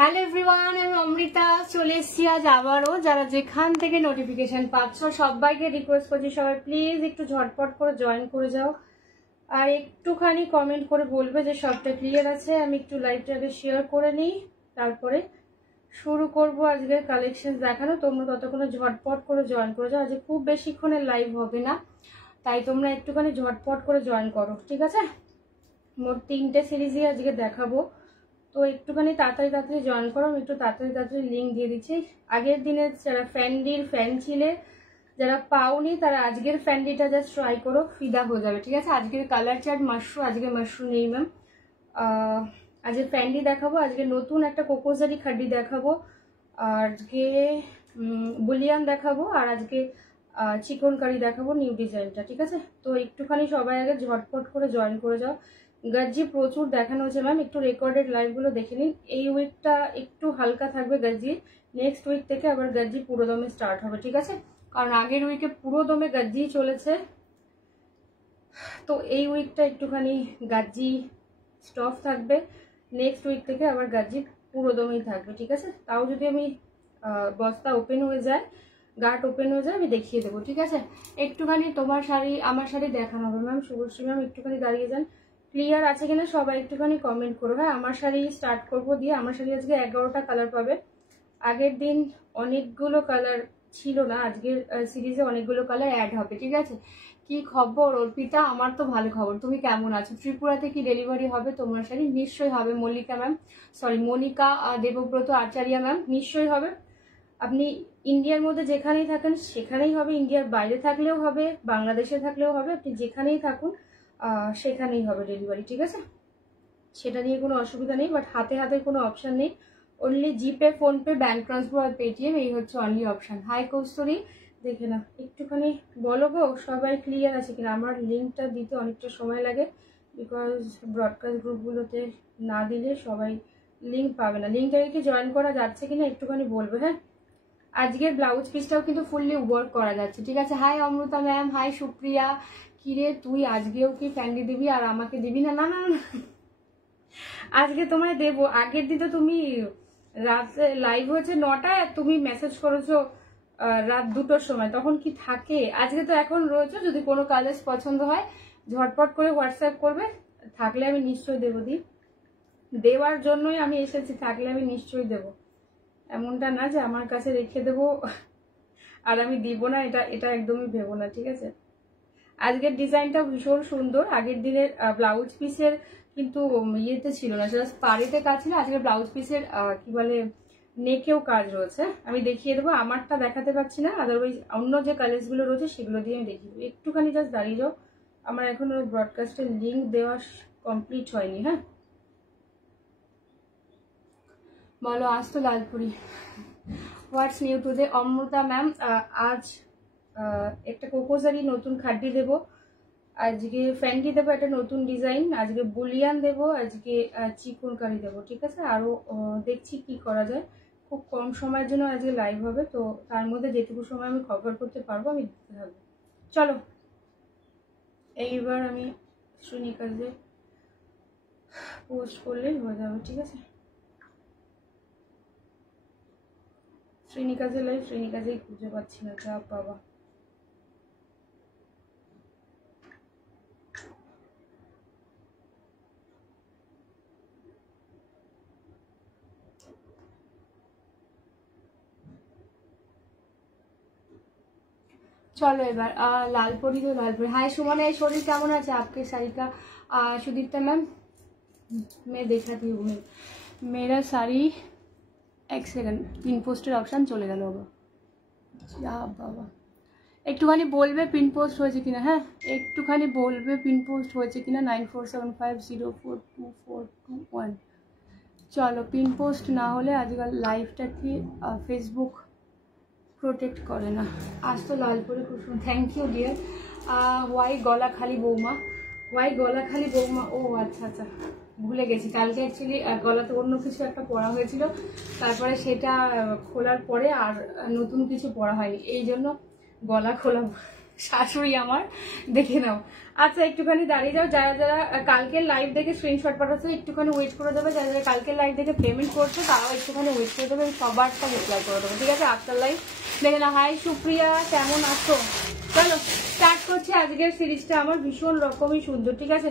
Hello everyone, আমি অমৃতা চলে এসেছি আজ আবারও। যারা যেখান থেকে নোটিফিকেশন পাচ্ছ সবাইকে রিকোয়েস্ট করছি, সবাই প্লিজ একটু ঝটপট করে জয়েন করে যাও আর একটুখানি কমেন্ট করে বলবে যে সবটা ক্লিয়ার আছে। আমি একটু লাইভটাকে শেয়ার করে নিই, তারপরে শুরু করব আজকের কালেকশন দেখানো। তোমরা ততক্ষণে ঝটপট করে জয়েন করে যাও। আজকে খুব বেশিক্ষণের লাইভ হবে না, তাই তোমরা একটুখানি ঝটপট করে জয়েন করো, ঠিক আছে? মোট 3টে সিরিজই আজকে দেখাবো, তো একটুখানি তাড়াতাড়ি জয়েন করো। আমি একটু তাড়াতাড়ি লিঙ্ক দিয়ে দিচ্ছি। আগের দিনে যারা ফ্যান্ডির ফ্যান ছিলে, যারা পাওনি তারা আজকের ফ্যান্ডিটা জাস্ট ট্রাই করো, ফিদা হয়ে যাবে, ঠিক আছে? আজকের কালার চার্ট মাশরুম, আজকে মাশরুম নেই ম্যাম। আজকে ফ্যান্ডি দেখাবো, আজকে নতুন একটা কোকোজারি খাড্ডি দেখাবো, আজকে বুলিয়ান দেখাবো, আর আজকে চিকন কারি দেখাবো নিউ ডিজাইনটা, ঠিক আছে? তো একটুখানি সবাই আগে ঝটপট করে জয়েন করে যাও। গজ্জি প্রচুর দেখানো হচ্ছে ম্যাম, একটু রেকর্ডেড লাইভগুলো দেখে নিন। এই উইকটা একটু হালকা থাকবে গজ্জি, নেক্সট উইক থেকে আবার গজ্জি পুরো দমে স্টার্ট হবে, ঠিক আছে? কারণ আগের উইকে পুরো দমে গজ্জি চলেছে, তো এই উইকটা একটুখানি গজ্জি স্টপ থাকবে। নেক্সট উইক থেকে আবার গজ্জি পুরো দমেই থাকবে, ঠিক আছে? তাও যদি আমি বস্তা ওপেন হয়ে যায়, গার্ড ওপেন হয়ে যায়, আমি দেখিয়ে দেবো, ঠিক আছে? একটুখানি তোমার শাড়ি আমার শাড়ি দেখানো হবে ম্যাম। শুভশ্রী ম্যাম একটুখানি দাঁড়িয়ে যান, ক্লিয়ার আছে কিনা সবাই একটুখানি কমেন্ট করো। হ্যাঁ, আমার শাড়ি স্টার্ট করবো দিয়ে। আমার শাড়ি আজকে 11টা কালার পাবে। আগের দিন অনেকগুলো কালার ছিল না, আজকের সিরিজে অনেকগুলো কালার অ্যাড হবে, ঠিক আছে? কি খবর অর্পিতা? আমার তো ভালো খবর, তুমি কেমন আছো? ত্রিপুরাতে কি ডেলিভারি হবে তোমার শাড়ি? নিশ্চয়ই হবে মল্লিকা ম্যাম, সরি মনিকা দেবব্রত আচার্য ম্যাম, নিশ্চয়ই হবে। আপনি ইন্ডিয়ার মধ্যে যেখানেই থাকেন সেখানেই হবে, ইন্ডিয়ার বাইরে থাকলেও হবে, বাংলাদেশে থাকলেও হবে, আপনি যেখানেই থাকুন সেখানেই হবে ডেলিভারি, ঠিক আছে? সেটা নিয়ে কোনো অসুবিধা নেই, বাট হাতে কোনো অপশান নেই। অনলি জিপে, ফোনপে, ব্যাঙ্ক ট্রান্সফার আর পেটিএম, এই হচ্ছে অনলি অপশান। হাই কৌস্তরি, দেখে না একটুখানি বলো গো সবাই ক্লিয়ার আছে কিনা। আমার লিঙ্কটা দিতে অনেকটা সময় লাগে, বিকজ ব্রডকাস্ট গ্রুপগুলোতে না দিলে সবাই লিঙ্ক পাবে না। লিঙ্কটা কি জয়েন করা যাচ্ছে কিনা একটুখানি বলবে, হ্যাঁ? আজকের ব্লাউজ পিসটাও কিন্তু ফুললি ওয়ার্ক করা যাচ্ছে, ঠিক আছে? Hi Amrita ma'am, hi Supriya. কিরে তুই আজকেও কি ফ্যান্ডি দিবি আর আমাকে দিবি না? না না না, আজকে তোমায় দেবো। আগের দিন তো তুমি রাতে লাইভ হয়েছে 9টায়, তুমি মেসেজ করেছো রাত 2টোর সময়, তখন কি থাকে? আজকে তো এখন রয়েছে, যদি কোনো কালেজ পছন্দ হয় ঝটপট করে হোয়াটসঅ্যাপ করবে, থাকলে আমি নিশ্চয়ই দেবো। দেওয়ার জন্যই আমি এসেছি, থাকলে আমি নিশ্চয়ই দেবো। এমনটা না যে আমার কাছে রেখে দেবো আর আমি দিব না, এটা একদমই ভেবো না, ঠিক আছে? আজকের ডিজাইনটা ভীষণ সুন্দর। আগের দিনের ব্লাউজ পিসের কিন্তু ইয়েতে ছিল না, জাস্ট পাড়েতে কাজ ছিল। আজকে ব্লাউজ পিসের কি বলে নেকেও কাজ রয়েছে, আমি দেখিয়ে দেবো। আমারটা দেখাতে পারছি না, আদারওয়াইজ অন্য যে কালার্সগুলো রয়েছে সেগুলো দিয়ে আমি দেখিয়ে দেবো। একটুখানি জাস্ট দাঁড়িয়ে যাও, আমার এখনো ব্রডকাস্টের লিঙ্ক দেওয়া কমপ্লিট হয়নি। হ্যাঁ বলো, আজ তো Lalpuri. What's new today? Amrita ma'am, আজ একটা কোকোজারি নতুন খাড্ডি দেবো, আজকে ফ্যান্ডি দেবো একটা নতুন ডিজাইন, আজকে বুলিয়ান দেবো, আজকে চিকন কারি দেবো, ঠিক আছে? আরও দেখছি কি করা যায়। খুব কম সময়ের জন্য আজকে লাইভ হবে, তো তার মধ্যে যেটুকু সময় আমি কভার করতে পারবো আমি দিতে থাকবো। চলো এইবার আমি শ্রীনিকাজে পোস্ট করলেই হয়ে যাবে, ঠিক আছে? শ্রীনিকাজে লাইভ, শ্রীনিকাজেই খুঁজে পাচ্ছি না, যা বাবা। चलो एबार लालपुरी तो लालपुरी। हाय सुमन, शरीर केमन আছে आपके শাড়ি का? सुदीप्ता मैम मैं देखाती हूँ मेरा শাড়ি। एक सेकंड, पिन पोस्टर ऑप्शन चले गल बाबा। একটুখানি বলবে পিন পোস্ট হয়েছে কিনা। হ্যাঁ একটুখানি বলবে পিন পোস্ট হয়েছে কিনা। 9475042421। চলো পিন পোস্ট না হলে আজকাল লাইভটা কি ফেসবুক প্রোটেক্ট করে না। আজ তো লালপুরে খুব সুন্দর, থ্যাংক ইউ ডিয়ার। ওয়াই গলা খালি বৌমা, ওয়াই গলা খালি বৌমা। ও আচ্ছা আচ্ছা, ভুলে গেছি। কালকে অ্যাকচুয়ালি গলাতে অন্য কিছু একটা পরা হয়েছিল, তারপরে সেটা খোলার পরে আর নতুন কিছু পরা হয়নি, এই জন্য গলা খোলা শাশুড়ি আমার, দেখে নাও। আচ্ছা একটুখানি দাঁড়িয়ে যাও, যারা যারা কালকের লাইভ দেখে স্ক্রিনশট পাঠাচ্ছ একটুখানি ওয়েট করে দেবে, যারা যারা কালকের লাইভ দেখে পেমেন্ট করছো তারাও একটুখানি ওয়েট করে দেবে, সবারটা রিপ্লাই করে দেবো, ঠিক আছে? আফটার লাইভ দেখে নাও। হাই সুপ্রিয়া, কেমন আছো? চলো স্টার্ট করছি আজকের সিরিজটা, আমার ভীষণ রকমই সুন্দর, ঠিক আছে?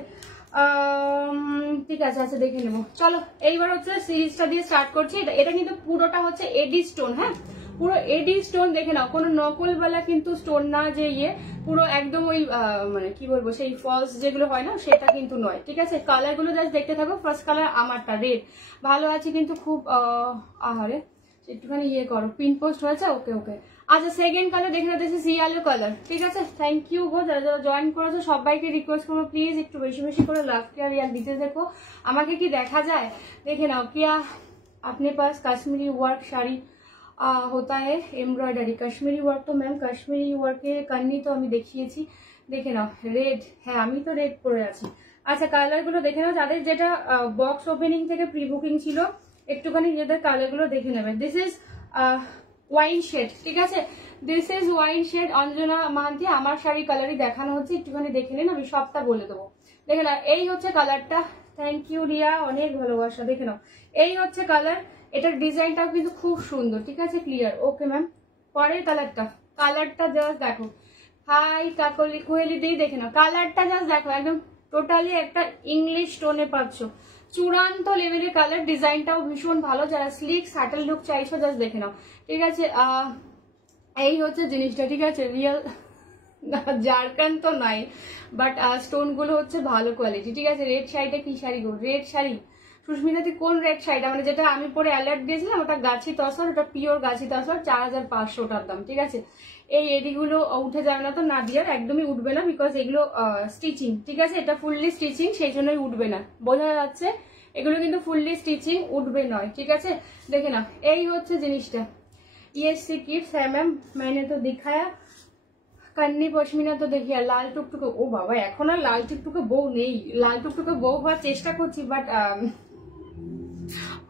ঠিক আছে, আচ্ছা দেখে নেবো। চলো এইবার হচ্ছে সিরিজটা দিয়ে স্টার্ট করছি। এটা কিন্তু পুরোটা হচ্ছে এডি স্টোন, হ্যাঁ পুরো এডি স্টোন, দেখে নাও, কোনো নকলওয়ালা কিন্তু স্টোন না, যে পুরো একদম ওই মানে কি বলবো সেই ফলস যেগুলো হয় না সেটা কিন্তু নয়, ঠিক আছে? কালার গুলো জাস্ট দেখতে থাকো। ফার্স্ট কালার আমারটা রেড, ভালো আছে কিন্তু খুব আহারে একটুখানি করো, পিন পোস্ট হয়েছে, ওকে ওকে। আচ্ছা সেকেন্ড কালার দেখে নিতেছি সি আলো কালার, ঠিক আছে? থ্যাংক ইউ গো, যারা যারা জয়েন করেছো সবাইকে রিকোয়েস্ট করবো প্লিজ একটু বেশি বেশি করে লাভ কেয়ার রিয়াল দিতে দেখো। আমাকে কি দেখা যায় দেখে নাও। কিয়া अपने पास कश्मीरी वर्क শাড়ি होता है, एम्ब्रॉयडरी कश्मीरी वर्क, तो मैम कश्मीरी वर्के करनी तो আমি দেখিয়েছি, দেখে নাও। রেড, হ্যাঁ আমি তো রেড পরে আছি। আচ্ছা কালার গুলো দেখে নাও, যাদের যেটা বক্স ওপেনিং থেকে প্রি বুকিং ছিল একটুখানি নিজেদের কালার গুলো দেখে নেবে। দিস ইজ ওয়াইন শেড, ঠিক আছে? This is wine shade. Anjana Mahanti, আমার শাড়ি কালারই দেখানো হচ্ছে, একটুখানি দেখে নিন, আমি সবটা বলে দেবো। দেখে নাও এই হচ্ছে কালারটা, থ্যাংক ইউ রিয়া, অনেক ভালোবাসা। দেখে নাও এই হচ্ছে কালার, এটার ডিজাইনটাও কিন্তু খুব সুন্দর, ঠিক আছে? Clear, okay ma'am. পরের কালারটা, কালারটা জাস্ট দেখো। হাই কাকলি কোহেলি দিয়ে, দেখে নাও কালারটা জাস্ট দেখো, একদম টোটালি একটা ইংলিশ টোনে পাচ্ছ, চূড়ান্ত লেভেলের কালার। ডিজাইনটাও ভীষণ ভালো, যারা স্লিক স্যাটেল লুক চাইছো জাস্ট দেখে নাও, ঠিক আছে? এই হচ্ছে জিনিসটা, ঠিক আছে? রিয়েল জারকান তো নাই, বাট স্টোন গুলো হচ্ছে ভালো কোয়ালিটি, ঠিক আছে? রেড শাড়িটা কি শাড়ি গো? রেড শাড়ি সুস্মিতা, তুই কোন রেড শাড়িটা? মানে যেটা আমি পরে অ্যালার্ট দিয়েছিলাম ওটা গাছি তসর, ওটা পিওর গাছি তসর, 4500 টাকার দাম, ঠিক আছে? এই এদিগুলো উঠে যাবে না তো, না দিয়ার একদমই উঠবে না, বিকজ এগুলো স্টিচিং, ঠিক আছে? এটা ফুললি স্টিচিং, সেই জন্যই উঠবে না, বোঝা যাচ্ছে? এগুলো কিন্তু ফুললি স্টিচিং, উঠবে নয়, ঠিক আছে? দেখে না এই হচ্ছে জিনিসটা। ইয়েস সি কিডস, হ্যাঁ ম্যাম मैंने तो दिखाया। কান্নি পশমিনা তো দেখি। আর লাল টুকটুকে, ও বাবা এখন আর লাল টুকটুকে বউ নেই, লাল টুকটুকে বউ হওয়ার চেষ্টা করছি, বাট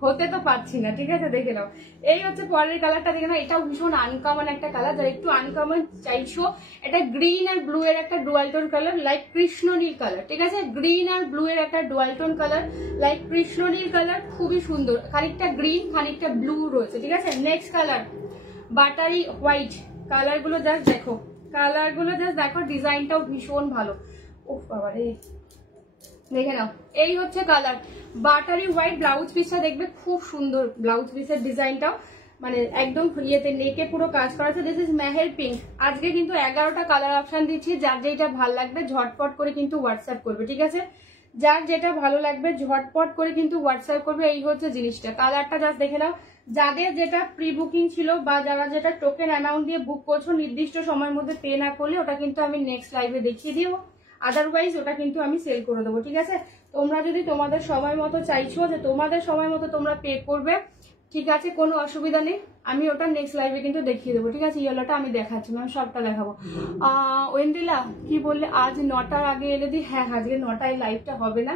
হতে তো পারছি না, ঠিক আছে? দেখে নাও এই হচ্ছে পরের কালারটা, দেখে নাও এটাও ভীষণ আনকমন একটা কালার, যারা একটু আনকমন চাইছো। এটা গ্রিন আর ব্লু এর একটা ডুয়ালটোন কালার, লাইক কৃষ্ণনীল কালার, ঠিক আছে? গ্রিন আর ব্লু এর একটা ডুয়ালটোন কালার, লাইক কৃষ্ণনীল কালার, খুবই সুন্দর, খানিকটা গ্রিন খানিকটা ব্লু রয়েছে, ঠিক আছে? Next colour buttery white, colour গুলো জাস্ট দেখো, কালার গুলো জাস্ট দেখো, ডিজাইনটাও ভীষণ ভালো। ও বাবা রে, দেখে নাও এই হচ্ছে কালার বাটারি হোয়াইট। ব্লাউজ পিসটা দেখবে খুব সুন্দর, ব্লাউজ পিসের ডিজাইনটাও মানে একদম ইয়েতে নেকে পুরো কাজ করা আছে। This is Meher pink. আজকে কিন্তু 11টা কালার অপশন দিচ্ছি, যার যেটা ভালো লাগবে ঝটপট করে কিন্তু হোয়াটসঅ্যাপ করবে, ঠিক আছে? যার যেটা ভালো লাগবে ঝটপট করে কিন্তু হোয়াটসঅ্যাপ করবে। এই হচ্ছে জিনিসটা, কালারটা জাস্ট দেখে নাও। যাদের যেটা প্রি বুকিং ছিল বা যারা যেটা টোকেন অ্যামাউন্ট দিয়ে বুক করছো, নির্দিষ্ট সময়ের মধ্যে পে না করলে ওটা কিন্তু আমি নেক্সট লাইভে দেখিয়ে দিব, আদারওয়াইজ ওটা কিন্তু আমি সেল করে দেবো, ঠিক আছে? তোমরা যদি তোমাদের সময় মতো চাইছো যে তোমাদের সময় মতো তোমরা পে করবে, ঠিক আছে, কোনো অসুবিধা নেই, আমি ওটা নেক্সট লাইভে কিন্তু দেখিয়ে দেবো, ঠিক আছে? ইয়েলোটা আমি দেখাচ্ছি, আমি সবটা দেখাবো। ওয়েন্দিলা কি বললে, আজ 9টার আগে এলে দি? হ্যাঁ আজকে 9টায় লাইভটা হবে না,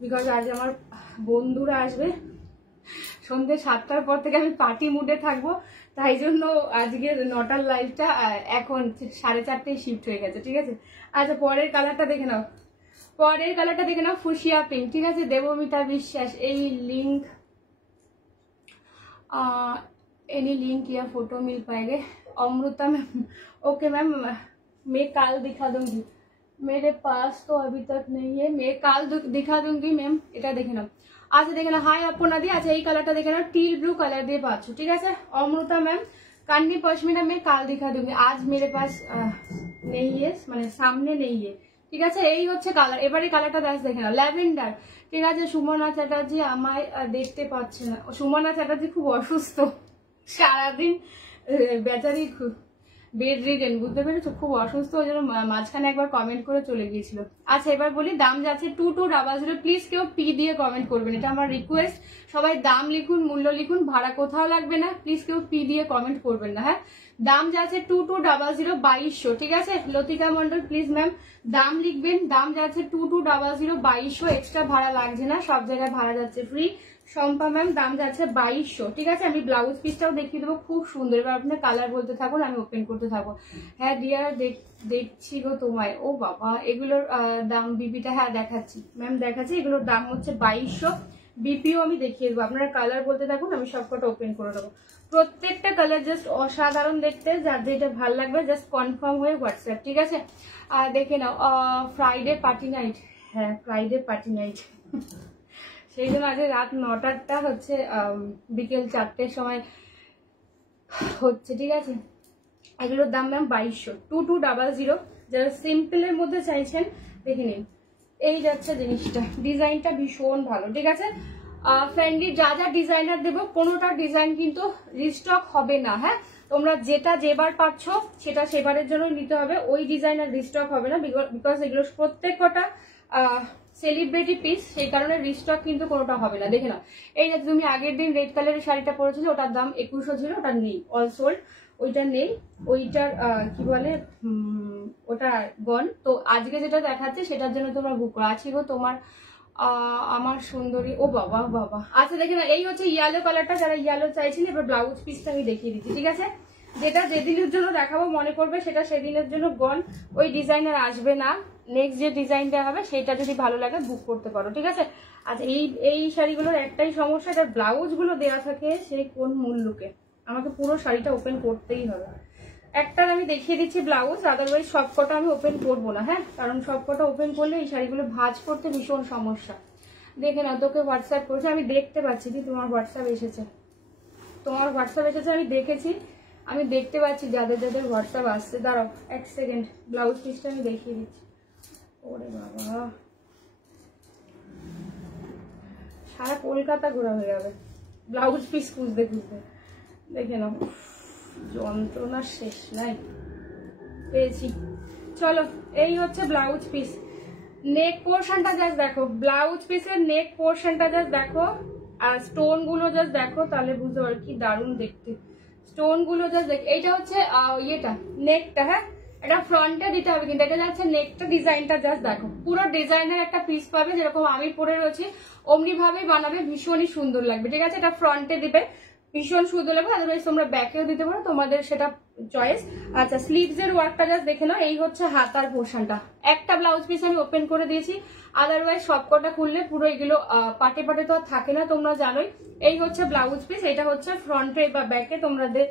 বিকজ আজ আমার বন্ধুরা আসবে, সন্ধ্যে 7টার পর থেকে আমি পার্টি মুডে থাকবো, তাই জন্য আজকে 9টার লাইভটা এখন 4:30টায় শিফট হয়ে গেছে, ঠিক আছে? আচ্ছা পরের কালারটা দেখে নাও, পরের কালারটা দেখে নাও, ফুসিয়া পিঙ্ক, ঠিক আছে? দেবমিতা বিশ্বাস, এই লিঙ্ক एनी लिंक या फोटो मिल पाएंगे? अमृता मैम, ओके मैम, मैं काल दिखा दूंगी, मेरे पास तो अभी तक नहीं है, मैं काल दिखा दूंगी मैम। এটা দেখে নাও। আচ্ছা দেখে নাও, হাই অপনাদি। আচ্ছা এই কালারটা দেখে নাও, টিল ব্লু কালার দিয়ে পাচ্ছ, ঠিক আছে? অমৃতা ম্যাম, কান্নি পশমিনা मैं काल दिखा दूंगी, आज मेरे पास नहीं है, মানে সামনে নেই, ঠিক আছে? এই হচ্ছে কালার। এবারে কালারটা দেখে নাও, ল্যাভেন্ডার, ঠিক আছে? সুমনা চ্যাটার্জি আমায় দেখতে পাচ্ছে না, সুমনা চ্যাটার্জি খুব অসুস্থ, সারাদিন বেচারি বেড রিডেন, বুঝতে পেরেছো? খুব অসুস্থ, ওই জন্য মাঝখানে একবার কমেন্ট করে চলে গিয়েছিল। আচ্ছা এবার বলি, দাম যাচ্ছে 2200, প্লিজ কেউ পি দিয়ে কমেন্ট করবেন, এটা আমার রিকোয়েস্ট। সবাই দাম লিখুন, মূল্য লিখুন, ভাড়া কোথাও লাগবে না, প্লিজ কেউ পি দিয়ে কমেন্ট করবেন না, হ্যাঁ? দাম যাচ্ছে 2200 2200, ঠিক আছে। লতিকা মন্ডল প্লিজ ম্যাম দাম লিখবেন, দাম যাচ্ছে 2200 2200, এক্সট্রা ভাড়া লাগছে না, সব জায়গায় ভাড়া যাচ্ছে ফ্রি। শম্পা ম্যাম দাম যাচ্ছে 2200, ঠিক আছে। আমি ব্লাউজ পিসটাও দেখিয়ে দেবো, খুব সুন্দর। এবার আপনি কালার বলতে থাকুন, আমি ওপেন করতে থাকবো। হ্যাঁ ডিয়ার দেখছি গো তোমায়। ও বাবা, এগুলোর দাম বিপিটা, হ্যাঁ দেখাচ্ছি ম্যাম দেখাচ্ছি, এগুলোর দাম হচ্ছে 2200। বিপিও আমি দেখিয়ে দেবো, আপনারা কালার বলতে থাকুন, আমি সবকটা ওপেন করে দেবো। প্রত্যেকটা কালার জাস্ট অসাধারণ দেখতে, যার যেটা ভালো লাগবে জাস্ট কনফার্ম হয়ে হোয়াটসঅ্যাপ, ঠিক আছে। আর দেখে নাও ফ্রাইডে পার্টি নাইট, হ্যাঁ ফ্রাইডে পার্টি নাইট সেই জন্য আজ রাত 9টাটা হচ্ছে বিকেল 4টের সময় হচ্ছে, ঠিক আছে। এগুলোর দাম ম্যাম 2200, 2200। যারা সিম্পলের মধ্যে চাইছেন দেখে নিন, এই যাচ্ছে জিনিসটা, ডিজাইনটা ভীষণ ভালো, ঠিক আছে। ফ্রেন্ডলি যা যা ডিজাইনার দেবো কোনোটা ডিজাইন কিন্তু রিস্টক হবে না, হ্যাঁ। তোমরা যেটা যেবার পাচ্ছ সেটা সেবারের জন্য নিতে হবে, ওই ডিজাইনার রিস্টক হবে না, বিকজ এগুলো প্রত্যেক কটা সেলিব্রিটি পিস, সেই কারণে রিস্টক কিন্তু কোনোটা হবে না। দেখে নাও, এই যে তুমি আগের দিন রেড কালারের শাড়িটা পরেছিলে, ওটার দাম 2100 ছিল, ওটা নেই, অল সোল্ড, ওইটা নেই, ওইটার কি বলে ওটা গন। তো আজকে যেটা দেখাচ্ছে সেটার জন্য তোমরা বুক করো। আছে গো তোমার আমার সুন্দরী, ও বাবা বাবা। আচ্ছা দেখে না, এই হচ্ছে ইয়েলো কালারটা, যারা ইয়েলো চাইছেন। এবার ব্লাউজ পিসটা আমি দেখিয়ে দিচ্ছি, ঠিক আছে। যেটা যেদিনের জন্য দেখাবো মনে করবে সেটা সেদিনের জন্য গন, ওই ডিজাইনার আসবে না। নেক্সট যে ডিজাইনটা হবে সেটা যদি ভালো লাগে বুক করতে পারো, ঠিক আছে। আচ্ছা এই শাড়িগুলোর একটাই সমস্যা, এটার ব্লাউজ গুলো দেওয়া থাকে সেই কোন মূল্যকে, আমাকে পুরো শাড়িটা ওপেন করতেই হবে। একটার আমি দেখিয়ে দিচ্ছি ব্লাউজ, আদারওয়াইজ সবকটা আমি ওপেন করবো না, হ্যাঁ, কারণ সবকটা ওপেন করলে এই শাড়িগুলো ভাঁজ করতে ভীষণ সমস্যা। দেখে না, তোকে হোয়াটসঅ্যাপ করছে, আমি দেখতে পাচ্ছি কি তোমার হোয়াটসঅ্যাপ এসেছে, তোমার হোয়াটসঅ্যাপ এসেছে, আমি দেখেছি, আমি দেখতে পাচ্ছি যাদের যাদের হোয়াটসঅ্যাপ আসছে। দাঁড়াও এক সেকেন্ড, ব্লাউজ পিসটা আমি দেখিয়ে দিচ্ছি। ওরে বাবা, সারা কলকাতা ঘোরা হয়ে যাবে ব্লাউজ পিস খুঁজতে খুঁজতে। দেখে নাও, যন্ত্রণা শেষ নাই। পেয়েছি, চলো এই হচ্ছে ব্লাউজ পিস। নেক পোর্শনটা জাস্ট দেখো, ব্লাউজ পিসের নেক পোর্শনটা জাস্ট দেখো, আর স্টোন গুলো জাস্ট দেখো, তাহলে বুঝতে পারো কি দারুণ দেখতে। স্টোন গুলো জাস্ট দেখ, এইটা হচ্ছে ইয়েটা নেকটা, হ্যাঁ এটা ফ্রন্টে দিতে হবে, কিন্তু এটা যাচ্ছে নেকটা, ডিজাইনটা জাস্ট দেখো, পুরো ডিজাইনের একটা পিস পাবে, যেরকম আমি পরে রয়েছি অমনি ভাবেই বানাবে, ভীষণই সুন্দর লাগবে, ঠিক আছে। এটা ফ্রন্টে দিবে, ভীষণ সুন্দর লাগবে, আদারওয়াইজ তোমরা ব্যাকেও দিতে পারো, তোমাদের সেটা চয়েস। আচ্ছা স্লিভস এর ওয়ার্কটা জাস্ট দেখে নাও, এই হচ্ছে হাতার পোর্শনটা। একটা ব্লাউজ পিস আমি ওপেন করে দিয়েছি, আদারওয়াইজ সবকটা খুললে পুরো এগুলো পাটে পাটে তো আর থাকে না, তোমরা জানোই। এই হচ্ছে ব্লাউজ পিস, এটা হচ্ছে ফ্রন্টে বা ব্যাকে, তোমাদের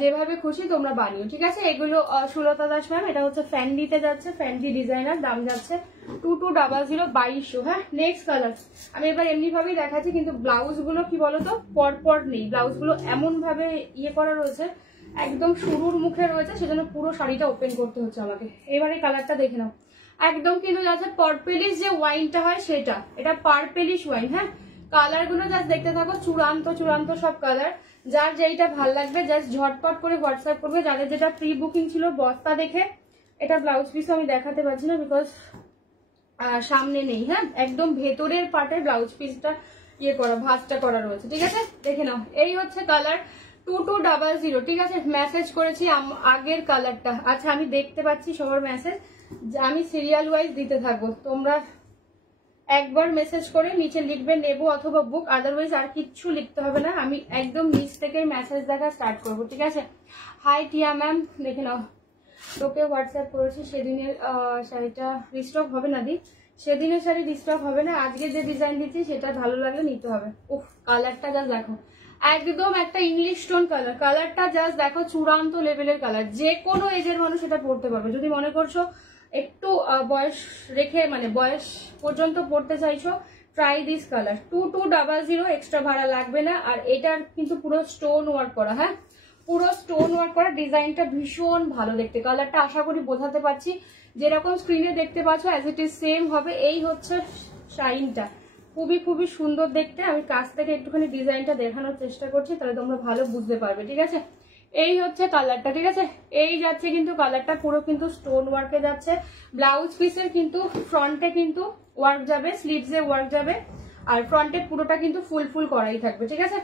যেভাবে খুশি তোমরা বানিও, ঠিক আছে। এগুলো সুলতা দাস ম্যাম, এটা হচ্ছে ফ্যান্ডিতে যাচ্ছে, ফ্যান্ডি ডিজাইনার, দাম যাচ্ছে 2200 2200, হ্যাঁ। নেক্সট কালার আমি এবার এমনি ভাবেই দেখাচ্ছি, কিন্তু ব্লাউজ গুলো কি বলতো পরপর নেই, ব্লাউজ গুলো এমন ভাবে ইয়ে করা রয়েছে, একদম শুরুর মুখে রয়েছে, সেজন্য পুরো শাড়িটা ওপেন করতে হচ্ছে আমাকে। এবারে কালারটা দেখে নাও, একদম কিন্তু যাচ্ছে পার্পেলিশ যে ওয়াইনটা হয় সেটা, এটা পার্পেলিশ ওয়াইন, হ্যাঁ। কালার গুলো জাস্ট দেখতে থাকো, চূড়ান্ত চূড়ান্ত সব কালার, যার যেইটা ভাল লাগবে জাস্ট ঝটপট করে হোয়াটসঅ্যাপ করবে। যাদের যেটা প্রি বুকিং ছিল বস্তা দেখে, এটা ব্লাউজ পিস আমি দেখাতে পারছি না বিকজ সামনে নেই, হ্যাঁ। একদম ভেতরের পার্টের ব্লাউজ পিসটা ইয়ে করা, ভাঁজটা করা রয়েছে, ঠিক আছে। দেখে নাও, এই হচ্ছে কালার 2200, ঠিক আছে। মেসেজ করেছি আগের কালারটা। আচ্ছা আমি দেখতে পাচ্ছি সবার মেসেজ, আমি সিরিয়াল ওয়াইজ দিতে থাকবো, তোমরা একবার মেসেজ করে নিচে লিখবে নেবো অথবা বুক, আদারওয়াইজ আর কিচ্ছু লিখতে হবে না, আমি একদম নিচ থেকে মেসেজ দেখা স্টার্ট করবো, ঠিক আছে। হাই টিয়া ম্যাম, দেখে নাও তোকে হোয়াটসঅ্যাপ করেছি, সেদিনের শাড়িটা রিস্টক হবে না দি, সেদিনের শাড়ি রিস্টক হবে না, আজকে যে ডিজাইন দিচ্ছি সেটা ভালো লাগলে নিতে হবে। উফ কালারটা জাস্ট দেখো, একদম একটা ইংলিশ টোন কালার, কালারটা জাস্ট দেখো, চূড়ান্ত লেভেলের কালার, যে কোনো এজের মানুষ এটা পড়তে পারবে। যদি মনে করছো একটু বয়স রেখে, মানে বয়স পর্যন্ত পড়তে চাইছো, ট্রাই দিস কালার। 2200, এক্সট্রা ভাড়া লাগবে না। আর এটার কিন্তু পুরো স্টোন ওয়ার্ক করা, হ্যাঁ পুরো স্টোন ওয়ার্ক করা, ডিজাইনটা ভীষণ ভালো দেখতে, কালারটা আশা করি বোঝাতে পারছি, যেরকম স্ক্রিনে দেখতে পাচ্ছ অ্যাজ ইট ইজ সেম হবে। এই হচ্ছে শাইনটা, খুবই খুবই সুন্দর দেখতে। আমি কাছ থেকে একটুখানি ডিজাইনটা দেখানোর চেষ্টা করছি, তাহলে তোমরা ভালো বুঝতে পারবে, ঠিক আছে। এই হচ্ছে কালারটা, ঠিক আছে। এই যাচ্ছে কিন্তু কালারটা পুরো কিন্তু স্টোন ওয়ার্কে যাচ্ছে, ব্লাউজ পিসের কিন্তু ফ্রন্টে কিন্তু ওয়ার্ক যাবে, স্লিভসে ওয়ার্ক যাবে, আর ফ্রন্টে পুরোটা কিন্তু ফুল ফুল করাই থাকবে, ঠিক আছে।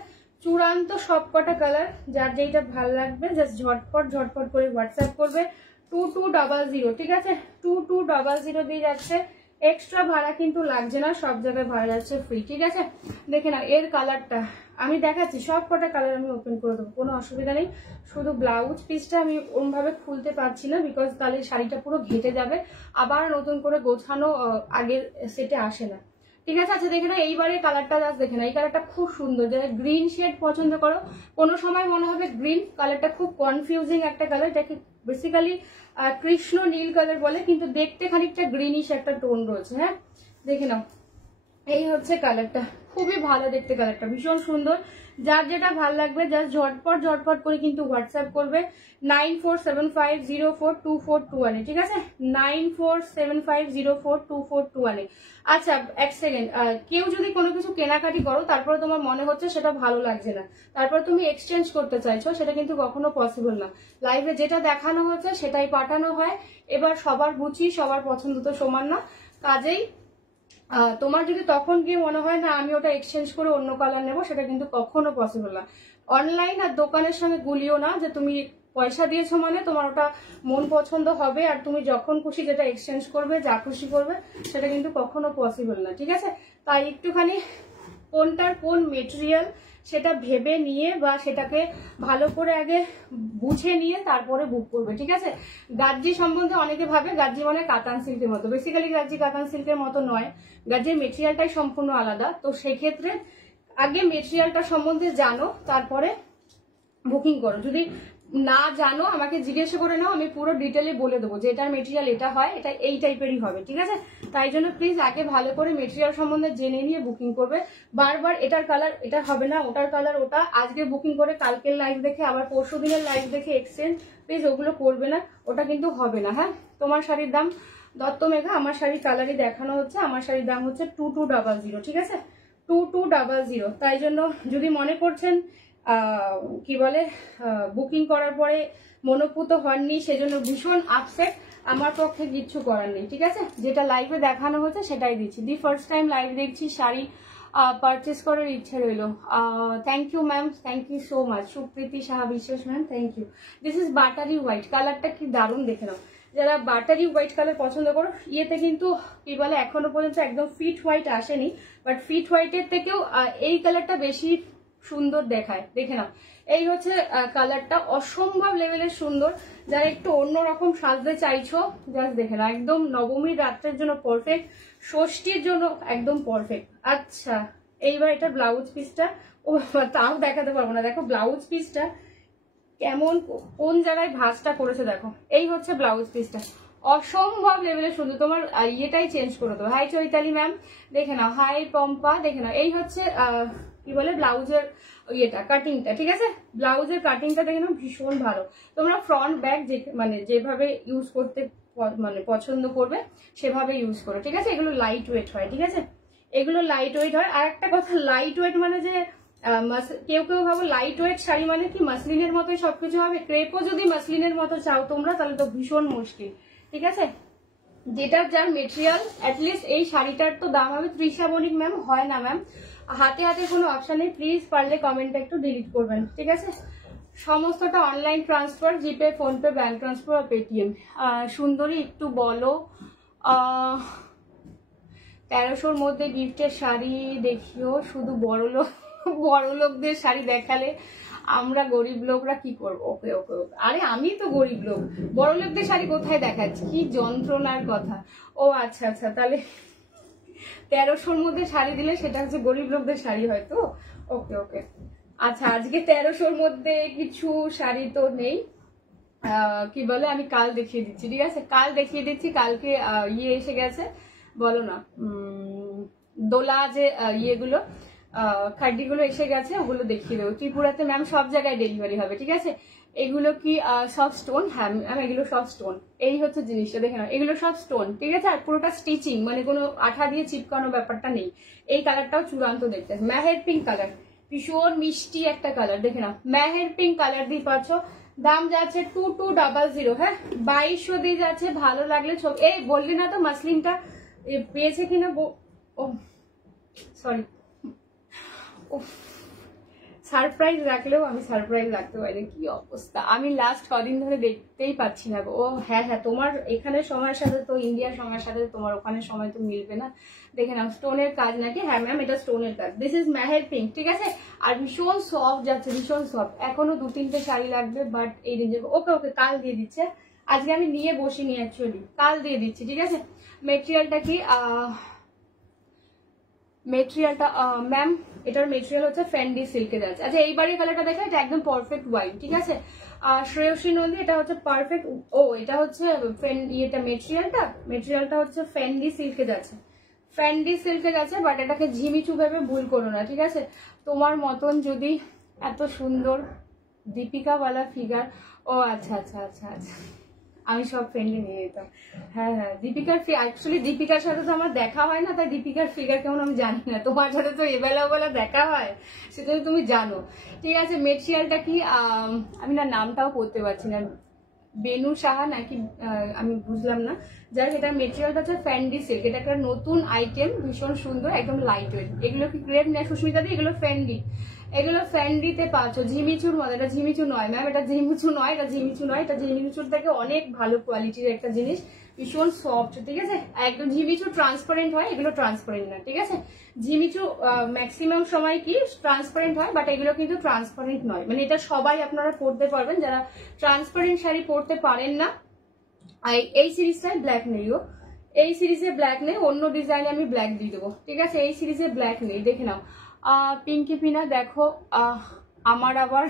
চূড়ান্ত সবকটা কালার, যার যেইটা ভালো লাগবে জাস্ট ঝটপট ঝটপট করে হোয়াটসঅ্যাপ করবে 2200, ঠিক আছে? 2200 দিয়ে যাচ্ছে, এক্সট্রা ভাড়া কিন্তু লাগছে না, সব জায়গায় ভাড়া যাচ্ছে ফ্রি, ঠিক আছে? দেখে না এর কালারটা আমি দেখাচ্ছি, সব কটা কালার আমি ওপেন করে দেবো, কোনো অসুবিধা নেই। শুধু ব্লাউজ পিসটা আমি ওরমভাবে খুলতে পারছি না, বিকজ তাহলে শাড়িটা পুরো ঘেটে যাবে, আবার নতুন করে গোছানো আগের সেটে আসে না, ঠিক আছে? আচ্ছা দেখে না এইবারে কালারটা জাস্ট দেখে না, এই কালারটা খুব সুন্দর, যারা গ্রিন শেড পছন্দ করো, কোনো সময় মনে হবে গ্রিন কালারটা খুব কনফিউজিং একটা কালার, যাকে বেসিক্যালি কৃষ্ণ নীল কালার বলে, কিন্তু দেখতে খানিকটা গ্রিনিশ একটা টোন রয়েছে। হ্যাঁ দেখে নাও, এই হচ্ছে কালারটা, খুবই ভালো দেখতে, কালারটা ভীষণ সুন্দর। যার যেটা ভালো লাগবে জাস্ট ঝটপট ঝটপট করে কিন্তু হোয়াটসঅ্যাপ করবে 9475042421, ঠিক আছে? 9475042421। আচ্ছা এক সেকেন্ড, কেউ যদি কোনো কিছু কেনাকাটি করো তারপরে তোমার মনে হচ্ছে সেটা ভালো লাগছে না, তারপর তুমি এক্সচেঞ্জ করতে চাইছো, সেটা কিন্তু কখনো পসিবল না। লাইভে যেটা দেখানো হচ্ছে সেটাই পাঠানো হয়, এবার সবার বুঝি সবার পছন্দ তো সমান না, কাজেই তোমার যদি তখন গিয়ে মনে হয় না আমি ওটা এক্সচেঞ্জ করে অন্য কালার নেবো, সেটা কিন্তু কখনো পসিবল না। অনলাইন আর দোকানের সঙ্গে গুলিও না যে তুমি পয়সা দিয়েছো মানে তোমার ওটা মন পছন্দ হবে আর তুমি যখন খুশি যেটা এক্সচেঞ্জ করবে, যা খুশি করবে, সেটা কিন্তু কখনো পসিবল না, ঠিক আছে? তাই একটুখানি কোনটার কোন মেটেরিয়াল সেটা ভেবে নিয়ে বা সেটাকে ভালো করে আগে বুঝে নিয়ে তারপরে বুক করবে, ঠিক আছে? গাজ্জি সম্বন্ধে অনেকে ভাবে গাজ্জি মানে কাতান সিল্কের মতো, বেসিক্যালি গাজ্জি কাতান সিল্কের মতো নয়, গাজ্জির মেটেরিয়ালটাই সম্পূর্ণ আলাদা। তো সেক্ষেত্রে আগে মেটেরিয়ালটা সম্বন্ধে জানো, তারপরে বুকিং করো। যদি না জানো আমাকে জিজ্ঞেস করে নাও, আমি পুরো ডিটেলে বলে দেবো যে এটার মেটেরিয়াল এটা হয়, এটা এই টাইপেরই হবে, ঠিক আছে? তাই জন্য প্লিজ আগে ভালো করে মেটেরিয়াল সম্বন্ধে জেনে নিয়ে বুকিং করবে। বারবার এটার কালার এটা হবে না, ওটার কালার ওটা, আজকে বুকিং করে কালকের লাইভ দেখে আবার পরশু দিনের লাইভ দেখে এক্সচেঞ্জ, প্লিজ ওগুলো করবে না, ওটা কিন্তু হবে না। হ্যাঁ তোমার শাড়ির দাম দত্ত মেঘা, আমার শাড়ির কালারই দেখানো হচ্ছে, আমার শাড়ির দাম হচ্ছে 2200, ঠিক আছে? 2200। তাই জন্য যদি মনে করছেন কি বলে বুকিং করার পরে মনোপুত হননি, সেজন্য ভীষণ আপসেট, আমার পক্ষে কিচ্ছু করার নেই, ঠিক আছে? যেটা লাইভে দেখানো হচ্ছে সেটাই দিচ্ছি। দি ফার্স্ট টাইম লাইভ দেখছি, শাড়ি পারচেস করার ইচ্ছে রইল। Thank you ma'am, thank you so much. Supriti Saha Biswas ma'am, thank you. This is buttery white, কালারটা কি দারুণ, দেখে নাও। যারা বাটারি হোয়াইট কালার পছন্দ করো, ইয়েতে কিন্তু কি বলে এখনো পর্যন্ত একদম ফিট হোয়াইট আসেনি, বাট ফিট হোয়াইটের থেকেও এই কালারটা বেশি সুন্দর দেখায়, দেখে নাও। এই হচ্ছে কালারটা, অসম্ভব লেভেলের সুন্দর। যারা একটু অন্যরকম সাজতে চাইছো জাস্ট দেখে নাও, একদম নবমীর রাত্রের জন্য পারফেক্ট, ষষ্ঠীর জন্য একদম পারফেক্ট। আচ্ছা এইবার এটা ব্লাউজ পিসটা, ও তাও দেখাতে পারবো না, দেখো ব্লাউজ পিসটা কেমন, কোন জায়গায় ভাঁজটা করেছে দেখো। এই হচ্ছে ব্লাউজ পিসটা, অসম্ভব লেভেলের সুন্দর। তোমার ইয়েটাই চেঞ্জ করে দেবো। হাই চৈতালি ম্যাম, দেখে নাও। হাই পম্পা, দেখে নাও। এই হচ্ছে কি বলে ব্লাউজের ইয়েটা, কাটিংটা, ঠিক আছে? ব্লাউজের কাটিংটা দেখে নাও, ভীষণ ভালো। তোমরা ফ্রন্ট ব্যাক মানে যেভাবে ইউজ করতে মানে পছন্দ করবে সেভাবে ইউজ করো, ঠিক আছে? এগুলো লাইট ওয়েট হয়, ঠিক আছে? এগুলো লাইট ওয়েট হয়। আর একটা কথা, লাইট ওয়েট মানে যে কেউ কেউ ভাবো লাইট ওয়েট শাড়ি মানে কি মাসলিনের মতোই সবকিছু হবে। ক্রেপও যদি মাসলিনের মতো চাও তোমরা, তাহলে তো ভীষণ মুশকিল, ঠিক আছে? যেটার যার মেটেরিয়াল, অ্যাটলিস্ট এই শাড়িটার তো দাম হবে। তৃষা বণিক ম্যাম, হয় না ম্যাম, হাতে হাতে কোনো অপশন নেই, প্লিজ পারলে কমেন্টটা একটু ডিলিট করবেন, ঠিক আছে? সমস্তটা অনলাইন ট্রান্সফার, জিপে, ফোনপে, ব্যাংক ট্রান্সফার আর পেটিএম। সুন্দরী একটু বলো, 1300-র মধ্যে গিফটের শাড়ি দেখিও, শুধু বড় লোকদের শাড়ি দেখালে আমরা গরিব লোকরা কি করবো? ওকে ওকে ওকে, আরে আমি তো গরিব লোক, বড় লোকদের শাড়ি কোথায় দেখাচ্ছি? কি যন্ত্রণার কথা। ও আচ্ছা আচ্ছা, তাহলে 1300-র মধ্যে শাড়ি দিলে সেটা হচ্ছে গরিব লোকদের শাড়ি হয়তো। ওকে ওকে, আচ্ছা আজকে 1300-র মধ্যে কিছু শাড়ি তো নেই, কি বলে আমি কাল দেখিয়ে দিচ্ছি, ঠিক আছে? কাল দেখিয়ে দিচ্ছি। কালকে ইয়ে এসে গেছে, বলো না, দোলা যে ইয়েগুলো খাড্ডিগুলো এসে গেছে, ওগুলো দেখিয়ে দেবো। ত্রিপুরাতে ম্যাম সব জায়গায় ডেলিভারি হবে, ঠিক আছে? এগুলো কি সব স্টোন? হ্যাঁ ম্যাম এগুলো সব স্টোন। এই হচ্ছে জিনিসটা, দেখে নাও, এগুলো সব স্টোন, ঠিক আছে? আর পুরোটা স্টিচিং, মানে কোনো আঠা দিয়ে চিপকানো ব্যাপারটা নেই। এই কালারটাও চূড়ান্ত দেখতে, মেহের পিঙ্ক কালার, ভীষণ মিষ্টি একটা কালার, দেখে নাও। মেহের পিঙ্ক কালার দিয়ে পাচ্ছ, দাম যাচ্ছে 2200। হ্যাঁ 2200 দিয়ে যাচ্ছে। ভালো লাগলে ছবি, এই বললি না তো মাসলিনটা পেয়েছে কিনা, ও সরি সারপ্রাইজ রাখলেও আমি সারপ্রাইজ রাখতে পারি, কি অবস্থা। আমি লাস্ট কদিন ধরে দেখতেই পাচ্ছি না গো। ও হ্যাঁ হ্যাঁ, তোমার এখানে সময়ের সাথে তো ইন্ডিয়ার সময়ের সাথে তোমার ওখানে সময় তো মিলবে না। দেখে নাও স্টোনের কাজ নাকি? হ্যাঁ ম্যাম, এটা স্টোনের কাজ। দিস ইজ মেহের পিঙ্ক, ঠিক আছে। আর ভীষণ সফট যাচ্ছে, ভীষণ সফট। এখনো 2-3টে শাড়ি লাগবে, বাট এই রেঞ্জে। ওকে ওকে, কাল দিয়ে দিচ্ছে। আজকে আমি নিয়ে বসিনি অ্যাকচুয়ালি, কাল দিয়ে দিচ্ছি, ঠিক আছে। মেটেরিয়ালটা কি? মেটেরিয়ালটা ম্যাম, এটার মেটেরিয়াল হচ্ছে ফেন্ডি সিল্কের আছে। আচ্ছা এইবারে কালারটা দেখে, এটা একদম পারফেক্ট হোয়াইট, ঠিক আছে। আর শ্রেয়সী নন্দী, এটা হচ্ছে পারফেক্ট। ও এটা হচ্ছে ইয়েটা মেটেরিয়ালটা হচ্ছে ফেন্ডি সিল্কের আছে, ফেন্ডি সিল্কের আছে। বাট এটাকে ঝিমিচু ভেবে ভুল করো না, ঠিক আছে। তোমার মতন যদি এত সুন্দর দীপিকাওয়ালা ফিগার, ও আচ্ছা আচ্ছা আচ্ছা আচ্ছা, আমি সব ফ্রেন্ডলি নিয়ে যেতাম। হ্যাঁ হ্যাঁ, দীপিকার অ্যাকচুয়ালি দীপিকার সাথে তো আমার দেখা হয় না, তাই দীপিকার ফিগার কেমন আমি জানি না। তোমার সাথে তো এবেলা ওবেলা দেখা হয়, সেটা তো তুমি জানো, ঠিক আছে। মেটেরিয়ালটা কি? আমি না নামটাও পড়তে পারছি না, বেনু সাহা নাকি, আমি বুঝলাম না। যাই, এটা মেটেরিয়ালটা হচ্ছে ফ্যান্ডি সিল্ক। এটা একটা নতুন আইটেম, ভীষণ সুন্দর, একদম লাইট ওয়েট। এগুলো কি ক্রেপ নেয় সুস্মিতা দি? এগুলো ফ্যান্ডি, এগুলো ফ্যান্ডিতে পাচ্ছ। ঝিমিচুর মধ্যে, এটা ঝিমিচু নয় ম্যাম, এটা ঝিমিচু নয়, এটা ঝিমিচু নয়, এটা ঝিমিচুর থেকে অনেক ভালো কোয়ালিটির একটা জিনিস, ভীষণ সফট, ঠিক আছে। একদম ঝিমিচু ট্রান্সপারেন্ট হয়, এগুলো ট্রান্সপারেন্ট না, ঠিক আছে। ঝিমিচু ম্যাক্সিমাম সময় কি ট্রান্সপারেন্ট হয়, বাট এগুলো কিন্তু ট্রান্সপারেন্ট নয়। মানে এটা সবাই আপনারা পরতে পারবেন, যারা ট্রান্সপারেন্ট শাড়ি পরতে পারেন না। আর এই সিরিজটায় ব্ল্যাক নেই গো, এই সিরিজে ব্ল্যাক নেই, অন্য ডিজাইনে আমি ব্ল্যাক দিয়ে দেবো, ঠিক আছে। এই সিরিজে ব্ল্যাক নেই, দেখে নাও। পিঙ্কি পিনা দেখো, আমার আবার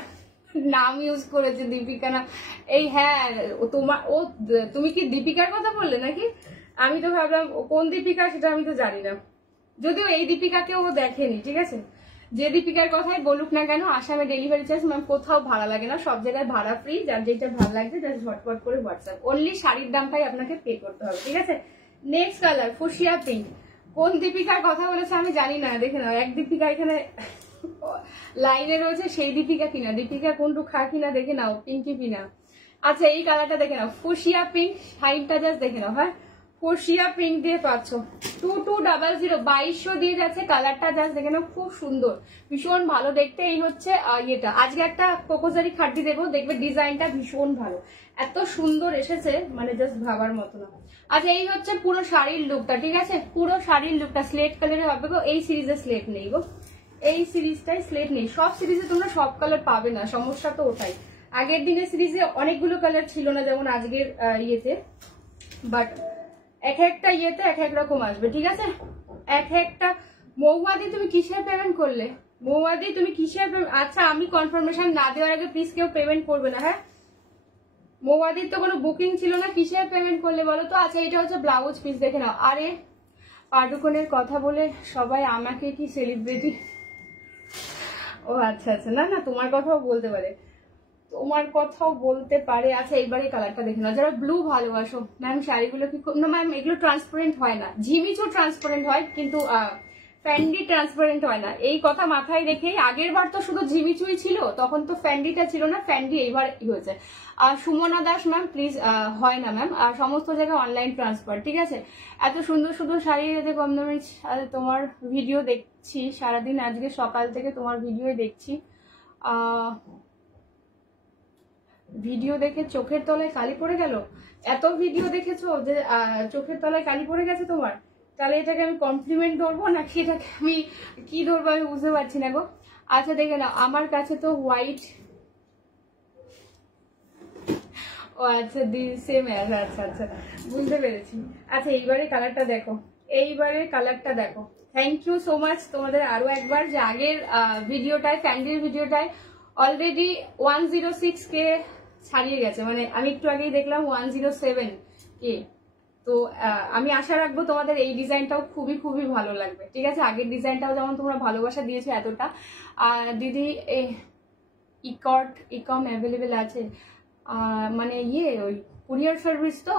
নাম ইউজ করেছে দীপিকা না, এই হ্যাঁ তোমার, ও তুমি কি দীপিকার কথা বললে নাকি? আমি তো ভাবলাম কোন দীপিকা, সেটা আমি তো জানি না। যদিও এই দীপিকাকে ও দেখেনি, ঠিক আছে। যে দীপিকার কথাই বলুক না কেন, আসামে ডেলিভারি চার্জ ম্যাম কোথাও ভাড়া লাগে না, সব জায়গায় ভাড়া ফ্রি। যার যেটা ভালো লাগছে জাস্ট ঝটপট করে হোয়াটসঅ্যাপ, অনলি শাড়ির দামটাই আপনাকে পে করতে হবে, ঠিক আছে। Next colour fuchsia pink. কোন দীপিকার কথা বলেছে আমি জানি না, দেখে নাও। এক দীপিকা এখানে লাইনে রয়েছে, সেই দীপিকা কিনা, দীপিকা কোনটু খা কিনা দেখে নাও, পিঙ্কি পিনা। আচ্ছা এই কালারটা দেখে নাও, ফুশিয়া পিঙ্ক, শাড়িটা জাস্ট দেখে নাও। হ্যাঁ, ফুশিয়া পিঙ্ক দিয়ে পাচ্ছ 2200, 2200 দিয়ে যাচ্ছে। কালারটা জাস্ট দেখে নাও, খুব সুন্দর, ভীষণ ভালো দেখতে। এই হচ্ছে ইয়েটা। আজকে একটা কোকোজারি খাড্ডি দেবো, দেখবে ডিজাইনটা ভীষণ ভালো, এত সুন্দর এসেছে, মানে জাস্ট ভাবার মতো না। আচ্ছা এই হচ্ছে পুরো শাড়ির লুকটা, ঠিক আছে। পুরো শাড়ির লুকটা স্লেট কালারে হবে গো। এই সিরিজে স্লেট নেই গো, এই সিরিজটাই স্লেট নেই। সব সিরিজে তোমরা সব কালার পাবে না, সমস্যা তো ওটাই। আগের দিনের সিরিজে অনেকগুলো কালার ছিল না, যেমন আজকের ইয়েতে, বাট এক একটা ইয়েতে এক এক রকম আসবে, ঠিক আছে। এক একটা। মৌয়াদি তুমি কিসের পেমেন্ট করলে? মৌয়াদি তুমি কিসের? আচ্ছা আমি কনফার্মেশন না দেওয়ার আগে প্লিজ কেউ পেমেন্ট করবে না, হ্যাঁ। মৌয়াদির তো কোনো বুকিং ছিল না, কিসের পেমেন্ট করলে বলো তো? আচ্ছা এটা হচ্ছে ব্লাউজ পিস, দেখে নাও। আরে পাডুকোনের কথা বলে সবাই আমাকে কি সেলিব্রিটি? ও আচ্ছা আচ্ছা, না না তোমার কথাও বলতে পারে, তোমার কথাও বলতে পারে। আচ্ছা এইবারে কালারটা দেখে নাও, যারা ব্লু ভালোবাসো। ম্যাম শাড়িগুলো কি না ম্যাম, এগুলো ট্রান্সপারেন্ট হয় না। ঝিমিচু ট্রান্সপারেন্ট হয়, কিন্তু ফ্যান্ডি ট্রান্সপারেন্ট হয় না। এই কথা মাথায় রেখেই, আগের বার তো শুধু ঝিমিচুই ছিল, তখন তো ফ্যান্ডিটা ছিল না, ফ্যান্ডি এইবার হয়েছে। আর সুমনা দাস ম্যাম প্লিজ, হয় না ম্যাম, আর সমস্ত জায়গায় অনলাইন ট্রান্সফার, ঠিক আছে। এত সুন্দর সুন্দর শাড়ি এতে কম দামে। তোমার ভিডিও দেখছি সারাদিন, আজকে সকাল থেকে তোমার ভিডিও দেখছি। ভিডিও দেখে চোখের তলায় কালি পড়ে গেল? এত ভিডিও দেখেছো যে চোখের তলায় কালি পড়ে গেছে তোমার? তাহলে এটাকে আমি কমপ্লিমেন্ট ধরবো নাকি এটাকে আমি কি ধরবো আমি বুঝতে পারছি না গো। আচ্ছা দেখে নাও, আমার কাছে তো হোয়াইট, ও আচ্ছা সেম। আচ্ছা আচ্ছা বুঝতে পেরেছি। আচ্ছা এইবারে কালারটা দেখো, এইবারে কালারটা দেখো। থ্যাংক ইউ সো মাচ তোমাদের আরো একবার, যে আগের ভিডিওটায়, ফ্যান্ডির ভিডিওটায় অলরেডি 106K ছাড়িয়ে গেছে। মানে আমি একটু আগেই দেখলাম 107K। তো আমি আশা রাখবো তোমাদের এই ডিজাইনটাও খুবই খুবই ভালো লাগবে, ঠিক আছে। আগের ডিজাইনটাও যেমন তোমরা ভালোবাসা দিয়েছো এতটা। দিদি ইকম অ্যাভেলেবেল আছে? মানে ওই কুরিয়ার সার্ভিস তো,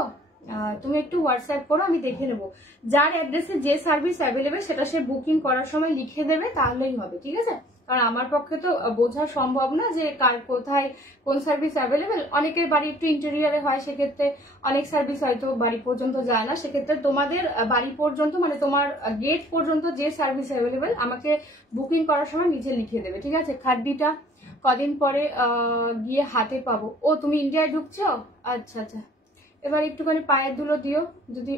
তুমি একটু হোয়াটসঅ্যাপ করো, আমি দেখে নেবো। যার অ্যাড্রেসে যে সার্ভিস অ্যাভেলেবেল সেটা সে বুকিং করার সময় লিখে দেবে, তাহলেই হবে, ঠিক আছে। কারণ আমার পক্ষে তো বোঝা সম্ভব না যে কার কোথায় কোন সার্ভিস অ্যাভেলেবেল। অনেকের বাড়ি একটু ইন্টেরিয়ারে হয়, সেক্ষেত্রে অনেক সার্ভিস হয়তো বাড়ি পর্যন্ত যায় না। সেক্ষেত্রে তোমাদের বাড়ি পর্যন্ত মানে তোমার গেট পর্যন্ত যে সার্ভিস অ্যাভেলেবেল আমাকে বুকিং করার সময় নিচে লিখে দেবে, ঠিক আছে? খাড্ডিটা কদিন পরে গিয়ে হাতে পাবো। ও তুমি ইন্ডিয়ায় ঢুকছো? আচ্ছা আচ্ছা, এবার একটুখানি পায়ের ধুলো দিও যদি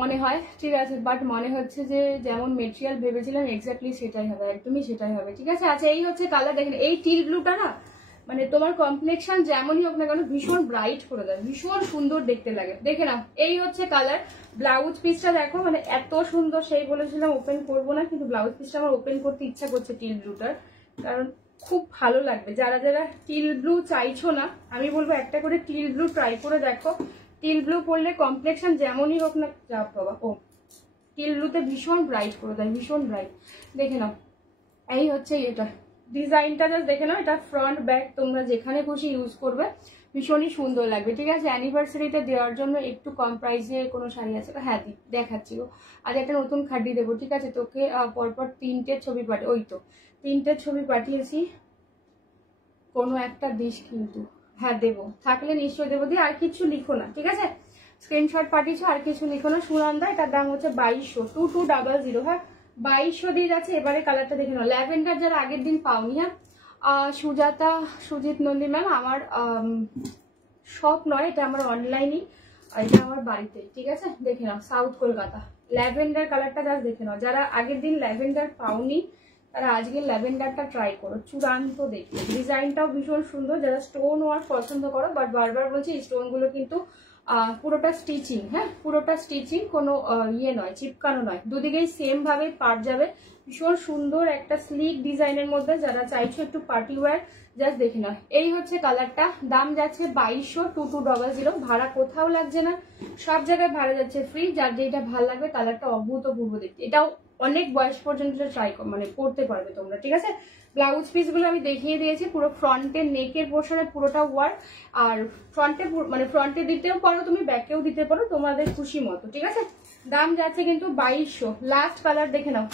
মনে হয়, ঠিক আছে? বাট মনে হচ্ছে যে যেমন মেটেরিয়াল ভেবেছিলাম এক্স্যাক্টলি সেটাই হবে, একদমই সেটাই হবে, ঠিক আছে? আচ্ছা, এই হচ্ছে কালার। দেখেন এই টিল ব্লুটা না মানে তোমার কমপ্লেক্সন যেমনই হোক না কেন ভীষণ ব্রাইট করে দেয়, ভীষণ সুন্দর দেখতে লাগে। দেখে নাও, এই হচ্ছে কালার। ব্লাউজ পিসটা দেখো, মানে এত সুন্দর। সেই বলেছিলাম ওপেন করবো না, কিন্তু ব্লাউজ পিসটা আমার ওপেন করতে ইচ্ছা করছে টিল ব্লুটার, কারণ খুব ভালো লাগবে। যারা যারা টিল ব্লু চাইছো না, আমি বলবো একটা করে টিল ব্লু ট্রাই করে দেখো। টিল ব্লু পরলে কমপ্লেক্সন যেমনই হোক না, যা বাবা, ও টিল ব্লুতে ভীষণ ব্রাইট করে দেয়, ভীষণ ব্রাইট। দেখে নাও, এই হচ্ছে এটা ডিজাইনটা, জাস্ট দেখে নাও। এটা ফ্রন্ট ব্যাক তোমরা যেখানে খুশি ইউজ করবে, ভীষণই সুন্দর লাগবে, ঠিক আছে? অ্যানিভার্সারিতে দেওয়ার জন্য একটু কম প্রাইসে কোনো শাড়ি আছে? হ্যাঁ দেখাচ্ছি গো। আজ একটা নতুন খাড্ডি দেবো, ঠিক আছে? তোকে পরপর 3টে ছবি ওই তো 3টে ছবি পাঠিয়েছি, কোনো একটা দিস কিন্তু। হ্যাঁ দেবো, থাকলে নিশ্চয়ই দেবো। দিয়ে আর কিছু লিখো না, ঠিক আছে? স্ক্রিনশট পাঠিয়েছো, আর কিছু লিখো না। সুনন্দা, এটার দাম হচ্ছে 2200, 2200। হ্যাঁ 2200 দিয়ে যাচ্ছে। এবারে কালারটা দেখে নাও, ল্যাভেন্ডার যারা আগের দিন পাওনি। হ্যাঁ সুজাতা, সুজিত নন্দী ম্যাম, আমার শপ নয় এটা, আমার অনলাইনই, এটা আমার বাড়িতে, ঠিক আছে? দেখে নাও, সাউথ কলকাতা ল্যাভেন্ডার কালারটা জাস্ট দেখে নাও। যারা আগের দিন ল্যাভেন্ডার পাওনি তারা আজকে ল্যাভেন্ডারটা ট্রাই করো, চূড়ান্ত দেখতে। ডিজাইনটাও ভীষণ সুন্দর। যারা স্টোন ওয়ার্ক পছন্দ করো, বাট বারবার বলছি এই স্টোনগুলো কিন্তু পুরোটা স্টিচিং, হ্যাঁ পুরোটা স্টিচিং, কোনো ইয়ে নয়, চিপকানো নয়, দুদিকেই সেম ভাবে পাট যাবে। ভীষণ সুন্দর একটা স্লিক ডিজাইনের মধ্যে যারা চাইছো একটু পার্টি ওয়্যার, জাস্ট দেখে নাও। এই হচ্ছে কালারটা, দাম যাচ্ছে 2200, 2200। ভাড়া কোথাও লাগছে না, সব জায়গায় ভাড়া যাচ্ছে ফ্রি। যার যেটা ভালো লাগবে, কালারটা অভূতপূর্ব দেখতে। এটাও অনেক বয়স পর্যন্ত ট্রাই মানে পড়তে পারবে তোমরা, ঠিক আছে? ব্লাউজ পিস গুলো আমি দেখিয়ে দিয়েছি, পুরো ফ্রন্টের নেকের পোর্শনে পুরোটা ওয়ার্ক, আর ফ্রন্টে মানে ফ্রন্টে দিতেও পারো তুমি, ব্যাকেও দিতে পারো, তোমাদের খুশি মতো, ঠিক আছে? দাম যাচ্ছে কিন্তু 2200। লাস্ট কালার দেখে নাও,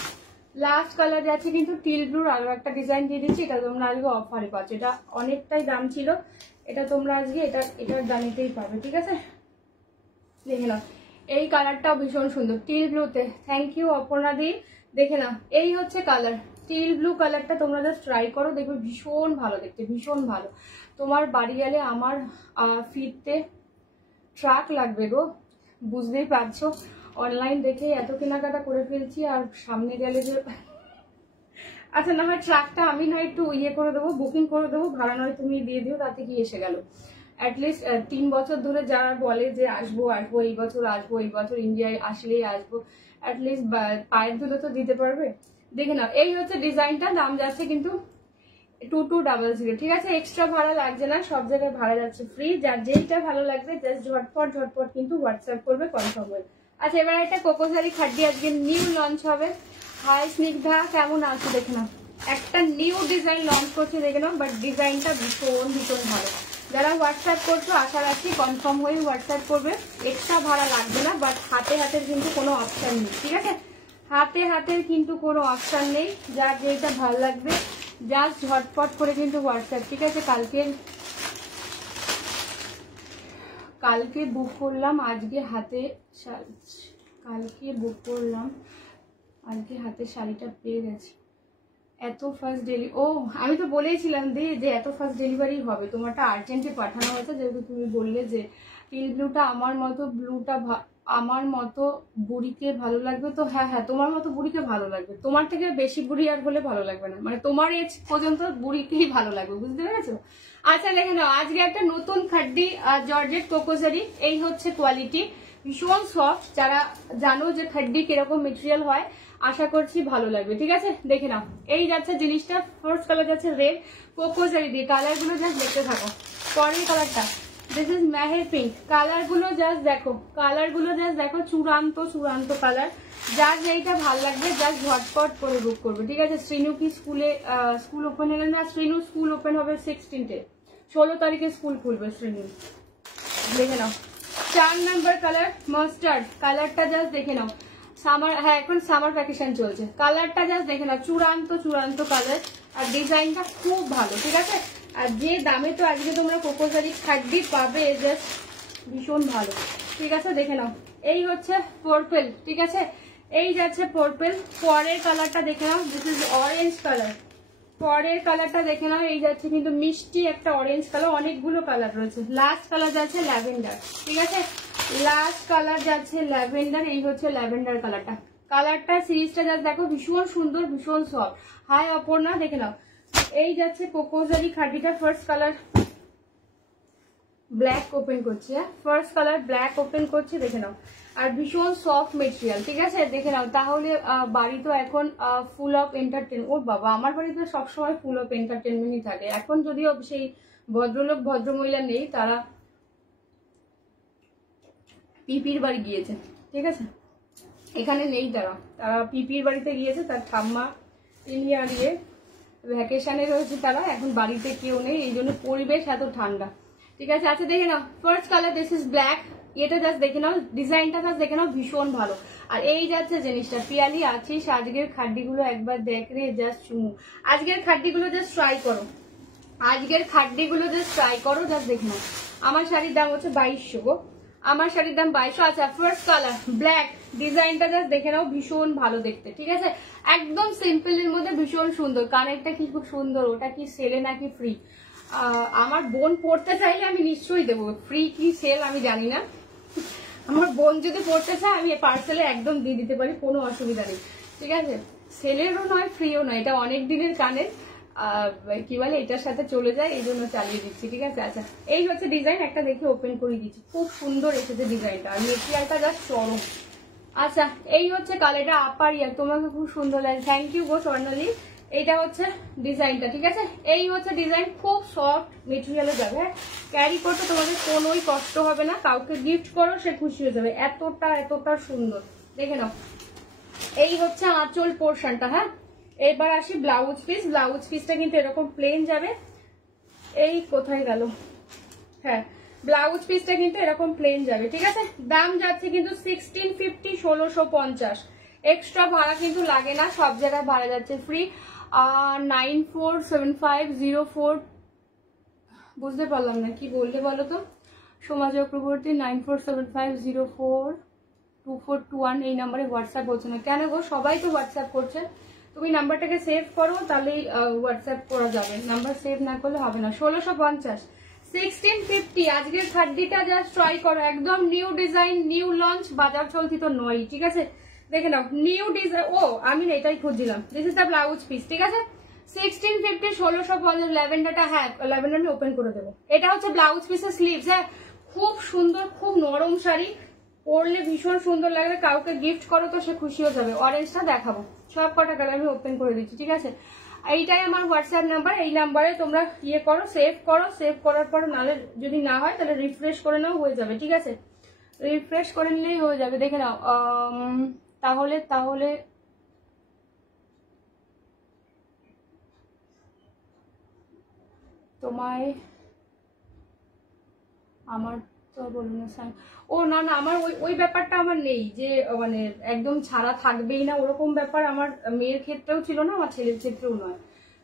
লাস্ট কালার যাচ্ছে কিন্তু টিল ব্লুর আরো একটা ডিজাইন দিয়ে দিচ্ছি। এটা তোমরা আজকে অফারে পাচ্ছ, এটা অনেকটাই দাম ছিল, এটা তোমরা আজকে এটার দামেতেই পাবে, ঠিক আছে? দেখে নাও, এই কালারটাও ভীষণ সুন্দর টিল ব্লুতে। থ্যাংক ইউ অপর্ণা দি। দেখে নাও, এই হচ্ছে কালার টিল ব্লু কালারটা, তোমরা জাস্ট ট্রাই করো, দেখবে ভীষণ ভালো দেখতে, ভীষণ ভালো। তোমার বাড়ি গেলে আমার ফিরতে ট্রাক লাগবে গো, বুঝতেই পারছো। অনলাইন দেখে এত কেনাকাটা করে ফেলছি, আর সামনে গেলে যে আচ্ছা না হয় ট্রাকটা আমি নয় একটু ইয়ে করে দেবো, বুকিং করে দেবো, ভাড়া নয় তুমি দিয়ে দিও, তাতে কি এসে গেল। অ্যাটলিস্ট 3 বছর ধরে যারা বলে যে আসবো আসবো, এই বছর আসবো, এই বছর ইন্ডিয়ায় আসলেই আসবো, অ্যাটলিস্ট পায়ের ধুলো তো দিতে পারবে। দেখে নাও, এই হচ্ছে ডিজাইনটা, দাম যাচ্ছে কিন্তু 2200, ঠিক আছে? এক্সট্রা ভাড়া লাগছে না, সব জায়গায় ভাড়া যাচ্ছে ফ্রি। যার যেইটা ভালো লাগবে জাস্ট ঝটপট কিন্তু হোয়াটসঅ্যাপ করবে, কনফার্ম হয়ে। আচ্ছা, এবার একটা কোকোসারি খাড্ডি আজকে নিউ লঞ্চ হবে। হাই স্নিগ্ধা, কেমন আছো? দেখে নাও, একটা নিউ ডিজাইন লঞ্চ করছে, দেখে নাও, বাট ডিজাইনটা ভীষণ ভীষণ ভালো। যারা হোয়াটসঅ্যাপ করছো আশা রাখছি কনফার্ম হয়ে হোয়াটসঅ্যাপ করবে, এক্সট্রা ভাড়া লাগবে না, বাট হাতের কিন্তু কোনো অপশান নেই, ঠিক আছে? হাতের কিন্তু কোনো অপশান নেই। যার যেটা ভালো লাগবে জাস্ট ঝটপট করে কিন্তু হোয়াটসঅ্যাপ, ঠিক আছে? কালকে বুক করলাম, আজকে হাতে শাড়িটা পেয়ে গেছি। এত ফাস্ট ডেলিভারি, ও আমি তো বলেইছিলাম যে এত ফাস্ট ডেলিভারি হবে। তোমারটা আর্জেন্টে পাঠানো হয়েছে, যেহেতু তুমি বললে যে টিল ব্লুটা আমার মতো বুড়িকে ভালো লাগবে, তো হ্যাঁ তোমার মতো বুড়িকে ভালো লাগবে, তোমার থেকে বেশি বুড়ি আর হলে ভালো লাগবে না, মানে তোমার এজ পর্যন্ত বুড়িকেই ভালো লাগবে, বুঝতে পেরেছো? আচ্ছা দেখে নাও, আজকে একটা নতুন খাড্ডি জর্জেট কোকোসারি, এই হচ্ছে কোয়ালিটি, ভীষণ সফট। যারা জানো যে খাড্ডি কিরকম মেটেরিয়াল হয়, আশা করছি ভালো লাগবে, ঠিক আছে? দেখে নাও, এই যাচ্ছে জিনিসটা, ফার্স্ট কালার যাচ্ছে রেড, কোকোসারি দিয়ে। কালার গুলো জাস্ট দেখতে থাকো। পরের কালারটা this is Meher pink. Colour গুলো জাস্ট দেখো, চূড়ান্ত কালার। যার যেইটা ভালো লাগবে জাস্ট ঝটপট করে বুক করবে, ঠিক আছে? শ্রীনু কি স্কুল ওপেন হলে না? শ্রীনু স্কুল ওপেন হবে 16 তারিখে স্কুল খুলবে শ্রীনু। দেখে নাও, 4 নাম্বার কালার মাস্টার্ড কালারটা, জাস্ট দেখে নাও। সামার, হ্যাঁ এখন সামার ভ্যাকেশন চলছে। কালারটা জাস্ট দেখে না, চূড়ান্ত চূড়ান্ত কালার, আর ডিজাইনটা খুব ভালো, ঠিক আছে। আর যে দামে তো আজকে তোমরা কোকোজারি খাড্ডি পাবে, জাস্ট ভীষণ ভালো, ঠিক আছে। দেখে নাও, এই হচ্ছে পার্পল, ঠিক আছে, এই যাচ্ছে পার্পল। পরের কালারটা দেখে নাও, দিস ইজ অরেঞ্জ কালার। পরের কালারটা দেখে নাও, এই যাচ্ছে কিন্তু মিষ্টি একটা অরেঞ্জ কালার, অনেকগুলো কালার রয়েছে। লাস্ট কালার যাচ্ছে ল্যাভেন্ডার, ঠিক আছে, লাস্ট কালার যাচ্ছে ল্যাভেন্ডার। এই হচ্ছে ল্যাভেন্ডার কালারটা। কালারটা সিরিজটা যাচ্ছে দেখো, ভীষণ সুন্দর, ভীষণ সফট। হাই অপর্ণা, দেখে নাও, এই যাচ্ছে কোকোজারি খাড্ডিটা। ফার্স্ট কালার ব্ল্যাক ওপেন করছি, হ্যাঁ ফার্স্ট কালার ব্ল্যাক ওপেন করছি, দেখে নাও। আর ভীষণ সফট মেটেরিয়াল, ঠিক আছে, দেখে নাও। তাহলে বাড়ি তো এখন ফুল অফ এন্টারটেন, ওর বাবা আমার বাড়িতে সবসময় ফুল অফ এন্টারটেনমেন্টই থাকে। এখন যদিও সেই ভদ্রলোক ভদ্রমহিলা নেই, তারা পিপির বাড়ি গিয়েছে, ঠিক আছে, এখানে নেই তারা, তারা পিপির বাড়িতে গিয়েছে। তার ঠাম্মা ইন্ডিয়া গিয়ে ভ্যাকেশনে রয়েছে তারা, এখন বাড়িতে কেউ নেই, এই জন্য পরিবেশ এত ঠান্ডা, ঠিক আছে। আচ্ছা দেখে নাও, first colour this is black. এটা জাস্ট দেখে নাও, ডিজাইনটা জাস্ট দেখে নাও, ভীষণ ভালো। আর এই যাচ্ছে জিনিসটা, পিয়ালি আছিস, আজকের খাড্ডিগুলো একবার দেখ রে, জাস্ট চুমু। আজকের খাড্ডিগুলো জাস্ট ট্রাই করো, আজকের খাড্ডিগুলো জাস্ট ট্রাই করো, জাস্ট দেখে নাও। আমার শাড়ির দাম হচ্ছে 2200 গো, আমার শাড়ির দাম 2200। আচ্ছা ফার্স্ট কালার ব্ল্যাক, ডিজাইনটা জাস্ট দেখে নাও, ভীষণ ভালো দেখতে, ঠিক আছে, একদম সিম্পল এর মধ্যে ভীষণ সুন্দর। কানেরটা কি খুব সুন্দর, ওটা কি সেলে নাকি ফ্রি? আমার বোন পড়তে চাইলে আমি নিশ্চয়ই দেবো, ফ্রি কি সেল আমি জানি না। আমার বোন যদি পড়তে চায় আমি পার্সেলে একদম দিয়ে দিতে পারি, কোনো অসুবিধা নেই, ঠিক আছে। সেলেরও নয়, ফ্রিও নয়, এটা অনেক দিনের কানের, কি বলে এটার সাথে চলে যায়, এই জন্য চালিয়ে দিচ্ছি, ঠিক আছে। আচ্ছা এই হচ্ছে ডিজাইন, একটা দেখে ওপেন করে দিচ্ছি, খুব সুন্দর এসেছে ডিজাইনটা, আর মেটেরিয়ালটা জাস্ট চরম। আচ্ছা এই হচ্ছে কালারটা, আপার ইয়ার, তোমাকে খুব সুন্দর লাগে, থ্যাংক ইউ গো স্বর্ণালী। এইটা হচ্ছে ডিজাইনটা, ঠিক আছে, এই হচ্ছে ডিজাইন, খুব সফট মেটেরিয়ালে যাবে, হ্যাঁ ক্যারি করতে তোমাদের কোনোই কষ্ট হবে না, কাউকে গিফট করো সে খুশি হয়ে যাবে, এতটা এতটা সুন্দর, দেখে নাও। এই হচ্ছে আঁচল পোর্শনটা, হ্যাঁ। এবার আসি ব্লাউজ পিস, ব্লাউজ পিসটা কিন্তু এরকম প্লেন যাবে, এই কোথায় গেল, হ্যাঁ ব্লাউজ পিসটা কিন্তু এরকম প্লেন যাবে, ঠিক আছে। দাম যাচ্ছে কিন্তু 1650, 1650, এক্সট্রা ভাড়া কিন্তু লাগে না, সব জায়গায় ভাড়া যাচ্ছে ফ্রি। 947504, বুঝতে পারলাম না কি বললে বলো তো সোমা চক্রবর্তী। 9475042421, এই নাম্বারে হোয়াটসঅ্যাপ হচ্ছে না কেন গো? সবাই তো হোয়াটসঅ্যাপ করছে, তুমি নাম্বারটাকে সেভ করো, তাহলেই হোয়াটসঅ্যাপ করা যাবে, নাম্বার সেভ না করলে হবে না। 1650, 1650, আজকের খাড্ডিটা জাস্ট ট্রাই করো, একদম নিউ ডিজাইন, নিউ লঞ্চ, বাজার চলতি তো নয়, ঠিক আছে, দেখে নাও নিউ ডিজাইন। ও আমি না এটাই খুঁজছিলাম, this is the blouse piece, ঠিক আছে। 1650, 1650, ল্যাভেন্ডারটা, হ্যাঁ ল্যাভেন্ডার আমি ওপেন করে দেবো। এটা হচ্ছে ব্লাউজ পিসের স্লিভস, হ্যাঁ খুব সুন্দর, খুব নরম শাড়ি, পরলে ভীষণ সুন্দর লাগবে, কাউকে গিফট করো তো সে খুশি হয়ে যাবে। অরেঞ্জটা দেখাবো, সব কটা কালার আমি ওপেন করে দিচ্ছি, ঠিক আছে। এইটাই আমার হোয়াটসঅ্যাপ নাম্বার, এই নাম্বারে তোমরা ইয়ে করো, সেভ করো, সেভ করার পর নাহলে যদি না হয় তাহলে রিফ্রেশ করে নাও, হয়ে যাবে, ঠিক আছে, রিফ্রেশ করে নিলেই হয়ে যাবে, দেখে নাও। তাহলে তাহলে তোমায় আমার তো বলুন না, ও না না আমার ওই ব্যাপারটা আমার নেই যে মানে একদম ছাড়া থাকবেই না, ওরকম ব্যাপার আমার মেয়ের ক্ষেত্রেও ছিল না, আমার ছেলের ক্ষেত্রেও নয়,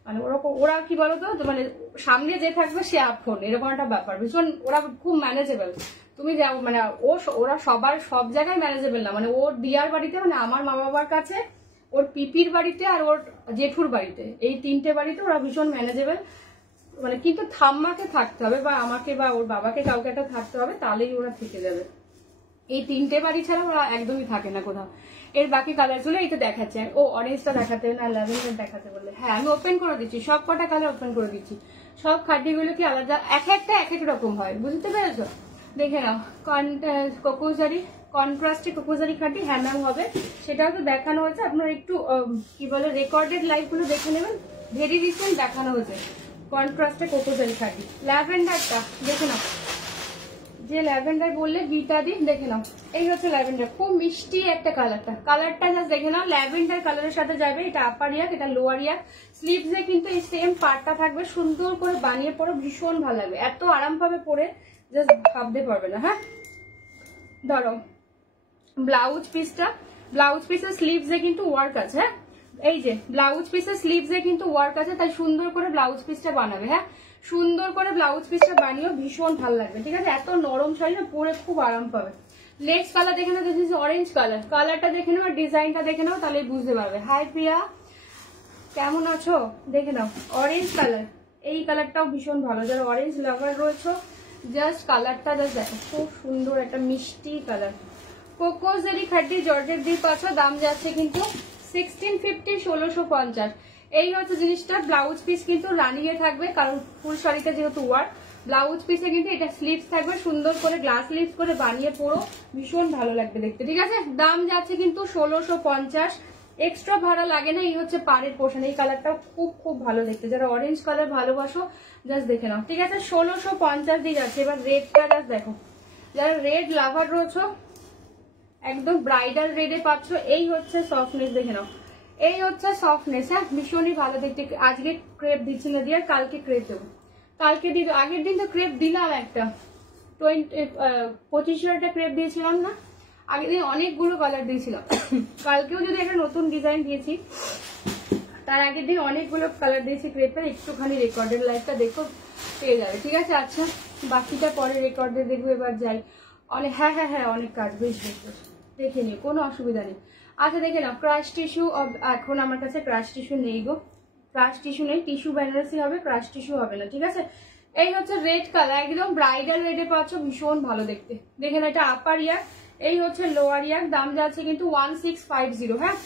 মানে ওরকম ওরা কি বলতো, মানে সামনে যে থাকবে সে আপন, এরকম একটা ব্যাপার, ভীষণ ওরা খুব ম্যানেজেবল। তুমি যাও মানে ওরা সবার সব জায়গায় ম্যানেজেবল না, মানে ওর দিয়ার বাড়িতে, মানে আমার মা বাবার কাছে, ওর পিপির বাড়িতে আর ওর জেঠুর বাড়িতে, এই তিনটে বাড়িতে ওরা ভীষণ ম্যানেজেবল, মানে কিন্তু ঠাম্মাকে থাকতে হবে বা আমাকে বা ওর বাবাকে কাউকে একটা থাকতে হবে, তাহলেই ওরা থেকে যাবে। এই তিনটে বাড়ি ছাড়া ওরা একদমই থাকে না কোথাও। এর বাকি কালার গুলো এইটা দেখাচ্ছে, ও অরেঞ্জটা দেখাতে না ল্যাভেন্ডার দেখাতে বললে, হ্যাঁ আমি ওপেন করে দিচ্ছি, সব কটা কালার ওপেন করে দিচ্ছি। সব খাদ্যগুলো কি আলাদা, এক একটা এক এক রকম হয়, বুঝতে পেরেছো? দেখে নাও, কোকোজারি কন্ট্রাস্টে কোকোজারি খাটি, হ্যাঁ ম্যাম হবে, সেটাও তো দেখানো হয়েছে, আপনারা একটু কি বলে রেকর্ডেড লাইভ গুলো দেখে নেবেন, ভেরি রিসেন্ট দেখানো হয়েছে কন্ট্রাস্টে কোকোজারি খাটি। ল্যাভেন্ডারটা দেখে নাও, যে ল্যাভেন্ডার বললে বিটা দিন, দেখে নাও এই হচ্ছে ল্যাভেন্ডার, খুব মিষ্টি একটা কালারটা, কালারটা জাস্ট দেখে নাও, ল্যাভেন্ডার কালারের সাথে যাবে, এটা আপার ইয়াক, এটা লোয়ার ইয়াক, স্লিভসে কিন্তু এই সেম পার্টটা থাকবে, সুন্দর করে বানিয়ে পরে ভীষণ ভালো লাগবে, এত আরাম পাবে পরে জাস্ট ভাবতে পারবে না। হ্যাঁ ধরো ব্লাউজ পিসটা, ব্লাউজ পিসের স্লিভসে কিন্তু ওয়ার্ক আছে। হ্যাঁ, এই যে ব্লাউজ পিসের স্লিভসে কিন্তু ওয়ার্ক আছে, তাই সুন্দর করে ব্লাউজ পিসটা বানাবে। হ্যাঁ, সুন্দর করে ব্লাউজ পিসটা বানিয়েও ভীষণ ভালো লাগবে। ঠিক আছে, এত নরম শাড়ি না, পরে খুব আরাম পাবে। নেক্সট কালার দেখে নাও, দিস ইজ অরেঞ্জ কালার। কালারটা দেখে নাও আর ডিজাইনটা দেখে নাও, তাহলে বুঝতে পারবে। হাই প্রিয়া, কেমন আছো? দেখে নাও অরেঞ্জ কালার। এই কালারটাও ভীষণ ভালো, যারা অরেঞ্জ লাভার রয়েছে জাস্ট কালারটা জাস্ট দেখো, খুব সুন্দর একটা মিষ্টি কালার। কোকোজেরি খাড্ডি জর্জেট দিয়ে পাচ্ছ, দাম যাচ্ছে কিন্তু 1650, 1650। এই হচ্ছে জিনিসটা। ব্লাউজ পিস কিন্তু রানিং এ থাকবে, কারণ ফুল শাড়িটা যেহেতু ওয়ার্ক, ব্লাউজ পিসে কিন্তু এটা স্লিভস থাকবে, সুন্দর করে গ্লাস স্লিভস করে বানিয়ে পরো, ভীষণ ভালো লাগবে দেখতে। ঠিক আছে, দাম যাচ্ছে কিন্তু 1650, এক্সট্রা ভাড়া লাগে না। এই হচ্ছে পাড়ের পোর্শন। এই কালারটাও খুব খুব ভালো দেখতে, যারা অরেঞ্জ কালার ভালোবাসো জাস্ট দেখে নাও। ঠিক আছে, 1650 দিয়ে যাচ্ছে। এবার রেড কালার দেখো, যারা রেড লাভার রয়েছে একদম ব্রাইডাল রেডে পাচ্ছ। এই হচ্ছে সফটনেস, দেখে নাও, এই হচ্ছে সফটনেস। হ্যাঁ, ভীষণই ভালো দেখতে। আজকে ক্রেপ দিচ্ছি না দিয়ে, কালকে ক্রেপ দেবো, কালকে দিয়ে দেবো। আগের দিন তো ক্রেপ দিলাম একটা 2500 ক্রেপ দিয়েছিলাম না, আগের দিন অনেকগুলো কালার দিয়েছিলাম। কালকেও যদি একটা নতুন ডিজাইন দিয়েছি, তার আগের দিন অনেকগুলো কালার দিয়েছি ক্রেপের। একটুখানি রেকর্ডের লাইভটা দেখো, পেয়ে যাবে। ঠিক আছে, আচ্ছা বাকিটা পরে রেকর্ডে দেখবো। এবার যাই। অনেক হ্যাঁ হ্যাঁ হ্যাঁ অনেক কাজ, বেশ বেশ দেখে নিও, কোনো অসুবিধা নেই। আচ্ছা দেখে নাও, ক্রাশ টিস্যু। এখন আমার কাছে ক্রাশ টিস্যু নেই গো, ক্রাশ টিস্যু নেই। টিস্যু বেনারসি হবে, ক্রাশ টিস্যু হবে না। ঠিক আছে, এই হচ্ছে রেড কালার, একদম ব্রাইডাল রেডে পাচ্ছ, ভীষণ ভালো দেখতে। দেখে নাও, এটা আপার ইয়ার, এই হচ্ছে লোয়ার ইয়ার। দাম যাচ্ছে কিন্তু 1650। হ্যাঁ,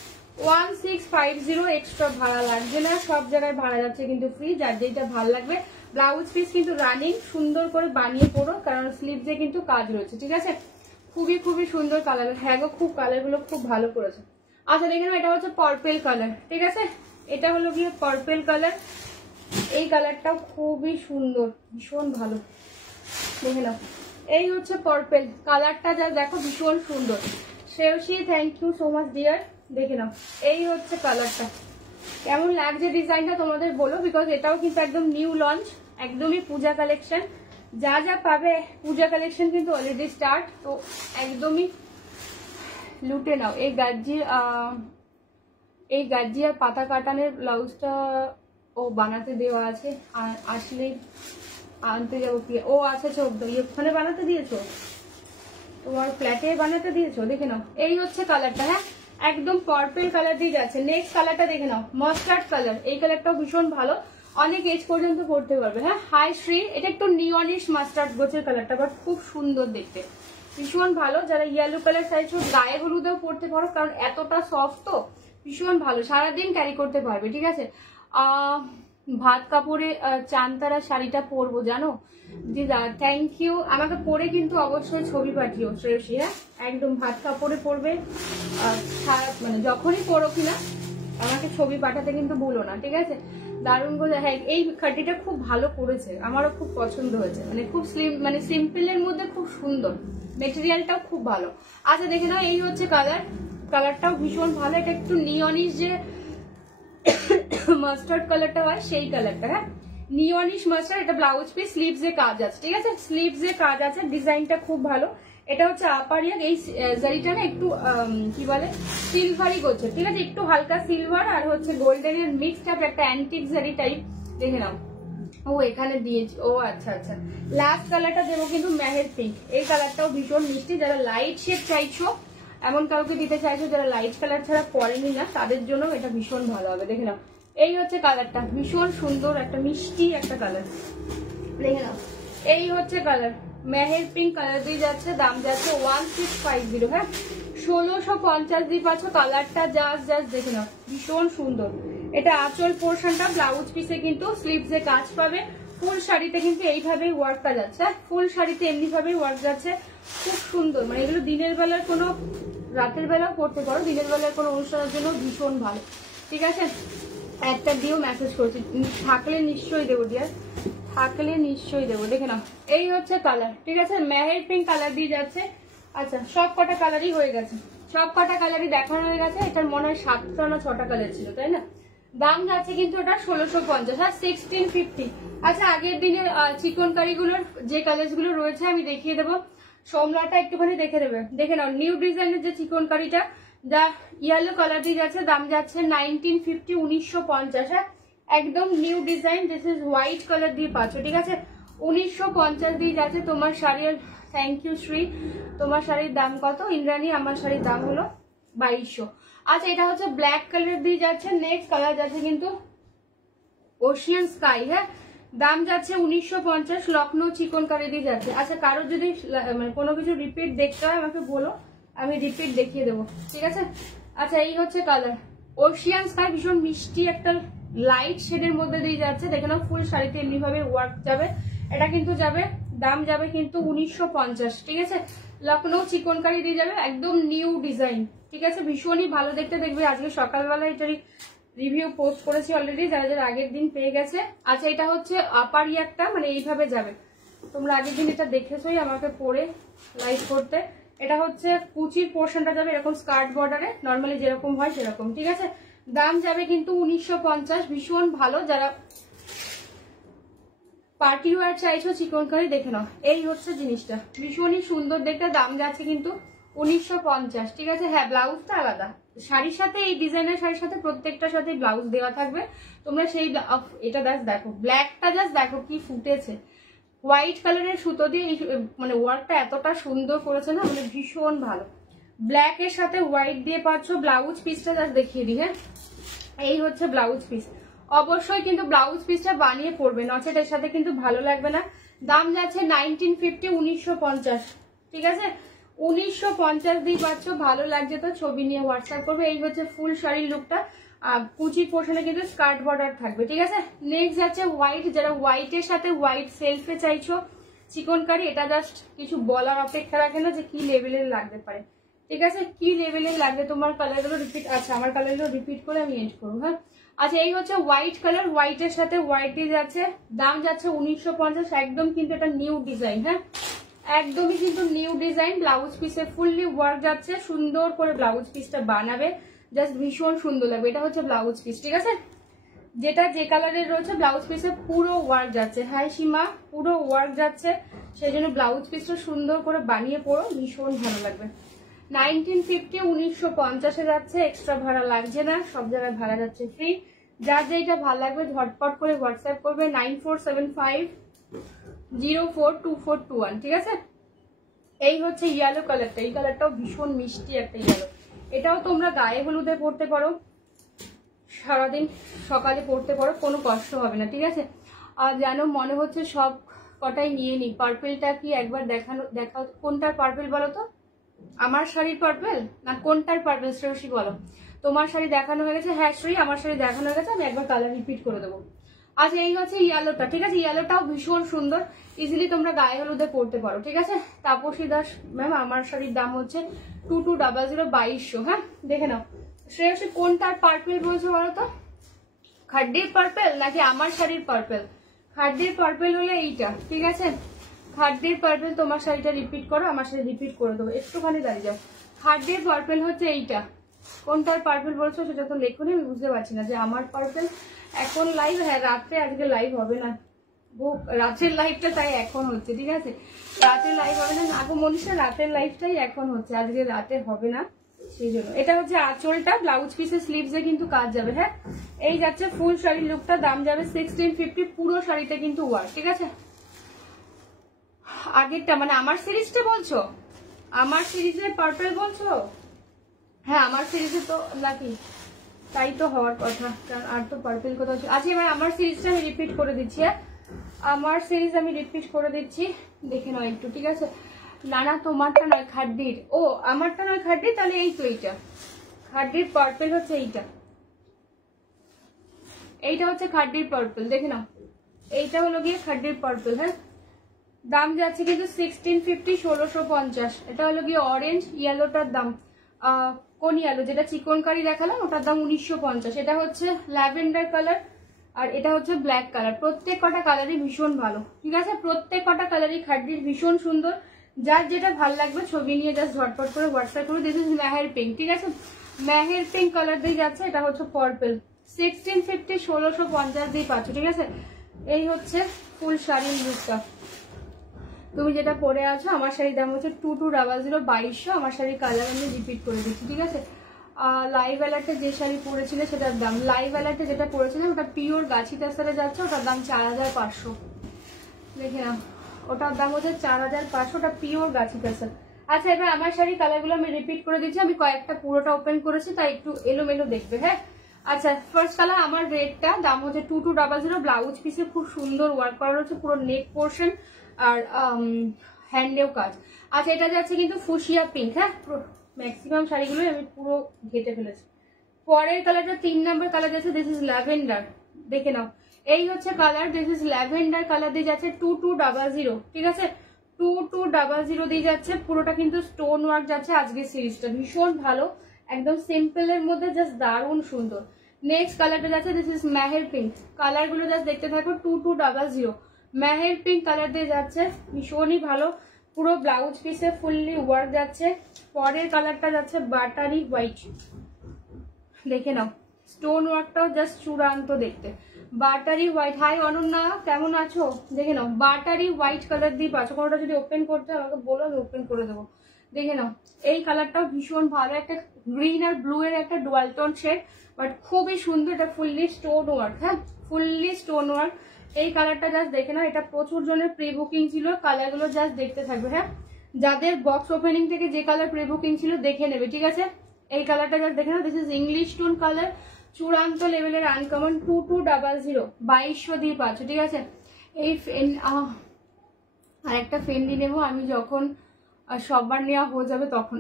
1650, এক্সট্রা ভাড়া লাগছে না, সব জায়গায় ভাড়া যাচ্ছে কিন্তু ফ্রি, যার যেটা ভালো লাগবে। ব্লাউজ পিস কিন্তু রানিং, সুন্দর করে বানিয়ে পড়ো, কারণ স্লিভসে কিন্তু কাজ রয়েছে। ঠিক আছে, খুবই খুবই সুন্দর কালার। হ্যাঁ গো, খুব কালারগুলো খুব ভালো করেছে। আচ্ছা দেখে নাও, এটা হচ্ছে পার্পেল কালার। ঠিক আছে, এটা হলো গিয়ে পার্পেল কালার। এই কালারটাও খুবই সুন্দর, ভীষণ ভালো, দেখে নাও। এই হচ্ছে পার্পেল কালারটা, যা দেখো ভীষণ সুন্দর। Shreyasi, thank you so much dear. দেখে নাও, এই হচ্ছে কালারটা। কেমন লাগছে ডিজাইনটা তোমাদের বলো, বিকজ এটাও কিন্তু একদম নিউ লঞ্চ, একদমই পূজা কালেকশন। যা যা পাবে পূজা কালেকশন কিন্তু অলরেডি স্টার্ট, তো একদমই লুটে নাও। এই গাজি আর পাতা কাটানের ব্লাউজটা ও বানাতে দেওয়া আছে, আর আসলে আনতে যাবো কি। ও আচ্ছা, ওখানে বানাতে দিয়েছো, তোমার ফ্ল্যাটে বানাতে দিয়েছো। দেখে নাও, এই হচ্ছে কালারটা। হ্যাঁ, একদম পার্পল কালার দিয়ে যাচ্ছে। নেক্সট কালারটা দেখে নাও, মাস্টার্ড কালার। এই কালারটাও ভীষণ ভালো, অনেক এজ পর্যন্ত পড়তে পারবে। হ্যাঁ, হাই শ্রী, এটা একটু নিয়নিশ মাস্টার্ড গোছের কালারটা, বাট খুব সুন্দর দেখতে, ভীষণ ভালো। যারা ইয়েলো কালার চাইছো গায়ে হলুদেও পড়তে পারো, কারণ এতটা সফট তো, ভীষণ ভালো, সারাদিন ক্যারি করতে পারবে। ঠিক আছে, ভাত কাপড়ে চানতারা শাড়িটা পরবো জানো দিদা, থ্যাংক ইউ। আমাকে পরে কিন্তু অবশ্যই ছবি পাঠিও শ্রেয়সী। হ্যাঁ, একদম ভাত কাপড়ে পরবে, মানে যখনই পরো কিনা আমাকে ছবি পাঠাতে কিন্তু ভুলো না। ঠিক আছে, দারুণ করে। হ্যাঁ, এই খাটিটা খুব ভালো করেছে, আমারও খুব পছন্দ হয়েছে, মানে খুব স্লিম, মানে সিম্পলের মধ্যে খুব সুন্দর, মেটেরিয়ালটাও খুব ভালো। আচ্ছা দেখে নাও, এই হচ্ছে কালার, কালারটাও ভীষণ ভালো। এটা একটু নিয়নিশ যে মাস্টার্ড কালারটা হয় সেই কালারটা। হ্যাঁ, নিয়নিশ মাস্টার্ড। এটা ব্লাউজ পিস, স্লিভসে কাজ আছে। ঠিক আছে, স্লিভসে কাজ আছে, ডিজাইনটা খুব ভালো। এটা হচ্ছে আপার ইয়ার। এই জারিটা না একটু কি বলে সিলভারি গোছে। ঠিক আছে, একটু হালকা সিলভার আর হচ্ছে গোল্ডেন এর মিক্সড আপ, একটা অ্যান্টিক জারি টাইপ। দেখে নাও, ও এখানে দিয়েছি। ও আচ্ছা আচ্ছা, লাস্ট কালারটা দেবো কিন্তু মেহের পিঙ্ক। এই কালারটাও ভীষণ মিষ্টি, যারা লাইট শেড চাইছো, এমন কাউকে দিতে চাইছো যারা লাইট কালার ছাড়া পরেনি না, তাদের জন্য এটা ভীষণ ভালো হবে। দেখে নাও, এই হচ্ছে কালারটা, ভীষণ সুন্দর একটা মিষ্টি একটা কালার। দেখে নাও, এই হচ্ছে কালার, মেহের পিঙ্ক কালার দিয়ে যাচ্ছে। দাম যাচ্ছে 1650। হ্যাঁ, 1650 দিয়ে পাচ্ছ। কালারটা জাস্ট দেখে নাও, ভীষণ সুন্দর। এটা আঁচল পোর্শনটা, ব্লাউজ পিসে কিন্তু স্লিভসে কাজ পাবে। ফুল শাড়িতে কিন্তু এইভাবেই ওয়ার্কটা যাচ্ছে, ফুল শাড়িতে এমনি ভাবেই ওয়ার্ক যাচ্ছে, খুব সুন্দর। মানে এগুলো দিনের বেলার কোনো, রাতের বেলাও পড়তে পারো, দিনের বেলার কোনো অনুষ্ঠানের জন্য ভীষণ ভালো। ঠিক আছে, একটা দিয়েও মেসেজ করছি, থাকলে নিশ্চয়ই দেবো ডিয়ার, থাকলে নিশ্চয়ই দেবো। দেখে নাও, এই হচ্ছে কালার। ঠিক আছে, মেহের পিঙ্ক কালার দিয়ে যাচ্ছে। আচ্ছা, সব কটা কালারই হয়ে গেছে, সব কটা কালারই দেখানো হয়ে গেছে। এটার মনে হয় 7টা না 6টা কালার ছিল, তাই না? দাম যাচ্ছে কিন্তু এটা 1650। হ্যাঁ, 1650। আচ্ছা, আগের দিনের চিকন কারিগুলোর যে কালার গুলো রয়েছে আমি দেখিয়ে দেবো। সোমলাটা একটুখানি দেখে দেবে। দেখে নাও, নিউ ডিজাইনের যে চিকন কারিটা, যা ইয়েলো কালার দিয়ে যাচ্ছে, দাম যাচ্ছে 1950, 1950। হ্যাঁ, একদম new design. This is white colour দিয়ে পাচ্ছ, ঠিক আছে? 1950 দিয়ে যাচ্ছে তোমার শাড়ির। Thank you Shree. তোমার শাড়ির দাম কত ইন্দ্রাণী? আমার শাড়ির দাম হলো 2200। আচ্ছা, এটা হচ্ছে ব্ল্যাক কালার দিয়ে যাচ্ছে। নেক্সট কালার যাচ্ছে কিন্তু ওশিয়ান স্কাই। হ্যাঁ, দাম যাচ্ছে 1950, লখনৌ চিকনকারি দিয়ে যাচ্ছে। আচ্ছা, কারোর যদি মানে কোনো কিছু রিপিট দেখতে হয় আমাকে বলো, আমি রিপিট দেখিয়ে দেবো, ঠিক আছে? আচ্ছা, এই হচ্ছে কালার ওশিয়ান স্কাই, ভীষণ মিষ্টি একটা লাইট শেডের মধ্যে দিয়ে যাচ্ছে। দেখে নাও, ফুল শাড়িতে এমনি ভাবে ওয়ার্ক যাবে। এটা কিন্তু যাবে, দাম যাবে কিন্তু 1950, ঠিক আছে? লখনৌ চিকনকারি দিয়ে যাবে, একদম নিউ ডিজাইন, ঠিক আছে? ভীষণই ভালো দেখতে। দেখবে আজকে সকালবেলা এটারই রিভিউ পোস্ট করেছি অলরেডি, যারা যারা আগের দিন পেয়ে গেছে। আচ্ছা, এটা হচ্ছে আপার ইয়ারটা, মানে এইভাবে যাবে। তোমরা আগের দিন এটা দেখেছোই আমাকে পরে লাইভ করতে। এটা হচ্ছে কুচির পোর্শনটা যাবে এরকম স্কার্ট বর্ডারে, নর্মালি যেরকম হয় সেরকম, ঠিক আছে? দাম যাবে কিন্তু 1950। ভীষণ ভালো, যারা পার্টি ওয়্যার চাইছো চিকনকারি দেখে নাও। এই হচ্ছে জিনিসটা, ভীষণই সুন্দর দেখতে। দাম যাচ্ছে কিন্তু 1950, ঠিক আছে? হ্যাঁ, ব্লাউজটা আলাদা। শাড়ির সাথে, এই ডিজাইনের শাড়ির সাথে প্রত্যেকটার সাথে ব্লাউজ দেওয়া থাকবে। তোমরা সেই এটা দেখো, ব্ল্যাকটা জাস্ট দেখো কি ফুটেছে। হোয়াইট কালারের সুতো দিয়ে মানে ওয়ার্কটা এতটা সুন্দর করেছে না, মানে ভীষণ ভালো। ব্ল্যাক এর সাথে হোয়াইট দিয়ে পাচ্ছ। ব্লাউজ পিসটা জাস্ট দেখিয়ে দিই। হ্যাঁ, এই হচ্ছে ব্লাউজ পিস। অবশ্যই কিন্তু ব্লাউজ পিসটা বানিয়ে পরবে, নচেত এর সাথে কিন্তু ভালো লাগবে না। দাম যাচ্ছে 1950, 1950, ঠিক আছে? 1950 দিয়ে পাচ্ছ। ভালো লাগছে তো ছবি নিয়ে হোয়াটসঅ্যাপ করবে। এই হচ্ছে ফুল শাড়ির লুকটা। কুচির পোর্শনে কিন্তু স্কার্ট বর্ডার থাকবে, ঠিক আছে? নেক্সট যাচ্ছে হোয়াইট, যারা হোয়াইটের সাথে হোয়াইট সেলফে চাইছো চিকনকারি, এটা জাস্ট কিছু বলার অপেক্ষা রাখে না যে কি লেভেলের লাগতে পারে, ঠিক আছে? কি লেভেলের লাগবে তোমার কালারগুলো রিপিট। আচ্ছা, আমার কালারগুলো রিপিট করে আমি এন্ড করবো। হ্যাঁ, আচ্ছা, এই হচ্ছে হোয়াইট কালার, হোয়াইটের সাথে হোয়াইট দিয়ে যাচ্ছে। দাম যাচ্ছে 1950। একদম কিন্তু এটা নিউ ডিজাইন। হ্যাঁ, একদমই কিন্তু নিউ ডিজাইন। ব্লাউজ পিসে ফুললি ওয়ার্ক যাচ্ছে, সুন্দর করে ব্লাউজ পিসটা বানাবে, জাস্ট ভীষণ সুন্দর লাগবে। এটা হচ্ছে ব্লাউজ পিস, ঠিক আছে? যেটা যে কালারের রয়েছে ব্লাউজ পিসে পুরো ওয়ার্ক যাচ্ছে। হ্যাঁ সীমা, পুরো ওয়ার্ক যাচ্ছে, সেই জন্য ব্লাউজ পিসটা সুন্দর করে বানিয়ে পরো, ভীষণ ভালো লাগবে। 1950, 1950 যাচ্ছে, এক্সট্রা ভাড়া লাগছে না, সব জায়গায় ভাড়া যাচ্ছে ফ্রি। যার যেটা ভালো লাগবে ঝটপট করে হোয়াটসঅ্যাপ করবে 9475042421, ঠিক আছে? এই হচ্ছে ইয়েলো কালারটা, এই কালারটাও ভীষণ মিষ্টি একটা ইয়েলো। এটাও তোমরা গায়ে হলুদে পরতে পারো, সারাদিন সকালে পরতে পারো, কোনো কষ্ট হবে না, ঠিক আছে? আর যেন মনে হচ্ছে সব কটাই নিয়ে নি। পার্পেলটা কি একবার দেখাও, কোনটার পার্পেল বলো তো? আমার শাড়ির পার্পেল না কোনটার পার্পেল? শ্রেয়সী বলো। তোমার শাড়ি দেখানো হয়ে গেছে? হ্যাঁ শ্রী, আমার শাড়ি দেখানো হয়ে গেছে, আমি একবার কালার রিপিট করে দেবো। আচ্ছা, এই হচ্ছে ইয়েলোটা, ঠিক আছে? ইয়েলোটাও ভীষণ সুন্দর, ইজিলি তোমরা গায়ে হলুদে পরতে পারো, ঠিক আছে? তাপসী দাস ম্যাম, আমার শাড়ির দাম হচ্ছে 2200, 2200। হ্যাঁ, দেখে নাও। শ্রেয়সী কোনটার পার্পেল বলছো বলো তো? খাড্ডির পার্পেল নাকি আমার শাড়ির পার্পেল? খাড্ডির পার্পেল হলে এইটা, ঠিক আছে? খাড্ডির পার্পেল তোমার শাড়িটা রিপিট করো, আমার শাড়ি রিপিট করে দেবো, একটুখানি দাঁড়িয়ে যাও। খাড্ডির পার্পেল হচ্ছে এইটা। কোনটার পার্পেল বলছো সেটা তো লেখুনি, আমি বুঝতে পারছি না যে আমার পার্পেল। এখন লাইভ, হ্যাঁ রাত্রে আজকে লাইভ হবে না, রাতের লাইভটা তাই এখন হচ্ছে, ঠিক আছে? রাতের লাইভ হবে না, আগো মনীষা, রাতের লাইভটাই এখন হচ্ছে, আজকে রাতে হবে না, সেই জন্য। এটা হচ্ছে আঁচলটা, ব্লাউজ পিসের স্লিভসে কিন্তু কাজ যাবে। হ্যাঁ, এই যাচ্ছে ফুল শাড়ির লুকটা, দাম যাবে 1650, পুরো শাড়িটা কিন্তু ওয়ার্ক, ঠিক আছে? আগেরটা মানে আমার সিরিজটা বলছো? আমার সিরিজের পার্পেল বলছো? হ্যাঁ, আমার সিরিজে তো লাকি, তাই তো হওয়ার কথা, কারণ আর তো পার্পেল কোথাও ছিল। আচ্ছা, এবার আমার সিরিজটা আমি রিপিট করে দিচ্ছি। হ্যাঁ, আমার সিরিজ আমি রিপিট করে দিচ্ছি, দেখে নাও একটু, ঠিক আছে? না না, তোমারটা নয়, খাড্ডির। ও, আমারটা নয় খাড্ডির, তাহলে এই তো এইটা খাড্ডির পার্পেল হচ্ছে এইটা। এইটা হচ্ছে খাড্ডির পার্পেল, দেখে নাও, এইটা হলো গিয়ে খাড্ডির পার্পেল। হ্যাঁ, দাম যাচ্ছে কিন্তু 1650, 1650। এটা হলো গিয়ে অরেঞ্জ। ইয়েলোটার দাম কোন ইয়েলো? যেটা চিকনকারি দেখালাম ওটার দাম 1950। এটা হচ্ছে ল্যাভেন্ডার কালার, আর এটা হচ্ছে ব্ল্যাক কালার। প্রত্যেক কটা কালারই ভীষণ ভালো, ঠিক আছে? প্রত্যেক কটা কালারই খাড্ডির ভীষণ সুন্দর। যার যেটা ভালো লাগবে ছবি নিয়ে জাস্ট ঝটপট করে হোয়াটসঅ্যাপ করে। দিস ইজ মেহের পিঙ্ক, ঠিক আছে? মেহের পিঙ্ক কালার দিয়ে যাচ্ছে। এটা হচ্ছে পার্পেল, 1650, 1650 দিয়ে পাচ্ছ, ঠিক আছে? এই হচ্ছে ফুল শাড়ির লুকটা। তুমি যেটা পরে আছো, আমার শাড়ির দাম হচ্ছে 2200, 2200। আমার শাড়ির কালার আমি রিপিট করে দিচ্ছি, ঠিক আছে? লাইভ অ্যালার্টে যে শাড়ি পরেছিলে সেটার দাম, লাইভ অ্যালার্টে যেটা পরেছিলাম ওটা পিওর গাছি তাসারে যাচ্ছে, ওটার দাম 4500। দেখে না, ওটার দাম হচ্ছে 4500, ওটা পিওর গাছি তাসার। আচ্ছা এবার আমার শাড়ি কালারগুলো আমি রিপিট করে দিচ্ছি, আমি কয়েকটা পুরোটা ওপেন করেছি তাই একটু এলোমেলো দেখবে। হ্যাঁ আচ্ছা, ফার্স্ট কালার আমার রেডটা, দাম হচ্ছে 2200, ব্লাউজ পিসে খুব সুন্দর ওয়ার্ক করা রয়েছে, পুরো নেক পোর্শন আর হ্যান্ডেও কাজ। আচ্ছা এটা যাচ্ছে কিন্তু ফুশিয়া পিঙ্ক। হ্যাঁ ম্যাক্সিমাম শাড়িগুলোই আমি পুরো ঘেটে ফেলেছি। পরের কালারটা 3 নম্বর কালার যাচ্ছে, দিস ইজ ল্যাভেন্ডার, দেখে নাও এই হচ্ছে colour, this is lavender colour দিয়ে যাচ্ছে 2200, ঠিক আছে 2200 দিয়ে যাচ্ছে, পুরোটা কিন্তু স্টোন ওয়ার্ক যাচ্ছে। আজকের সিরিজটা ভীষণ ভালো, একদম সিম্পল এর মধ্যে জাস্ট দারুণ সুন্দর। নেক্সট কালারটা যাচ্ছে, this is Meher pink, colour গুলো জাস্ট দেখতে থাকো, 2200 মেহের পিঙ্ক কালার দিয়ে যাচ্ছে, ভীষণই ভালো, পুরো ব্লাউজ পিসে ফুললি ওয়ার্ক যাচ্ছে। পরের কালারটা যাচ্ছে বাটারি হোয়াইট, দেখে নাও স্টোন ওয়ার্কটাও জাস্ট চূড়ান্ত দেখতে, বাটারি হোয়াইট। হাই অনন্যা কেমন আছো, দেখে নাও বাটারি হোয়াইট কালার দিয়ে পাচ্ছ, কোনোটা যদি ওপেন করতে আমাকে বলো আমি ওপেন করে দেবো। দেখে নাও এই কালারটাও ভীষণ ভালো, একটা গ্রিন আর ব্লু এর একটা ডুয়াল টোন শেড, বাট খুবই সুন্দর, এটা ফুললি স্টোন ওয়ার্ক। হ্যাঁ ফুললি স্টোন ওয়ার্ক, এই কালারটা জাস্ট দেখে নাও, এটা প্রচুর জনের প্রি বুকিং ছিল, কালারগুলো জাস্ট দেখতে থাকবে। হ্যাঁ যাদের বক্স ওপেনিং থেকে যে কালার প্রি বুকিং ছিল দেখে নেবে, ঠিক আছে এই কালারটা জাস্ট দেখে নাও, this is English tone colour, চূড়ান্ত লেভেলের আনকমন, 2200 2200 দিয়ে পাচ্ছ, ঠিক আছে। এই আর একটা ফেন্ডি নেবো আমি, যখন সবার নেওয়া হয়ে যাবে তখন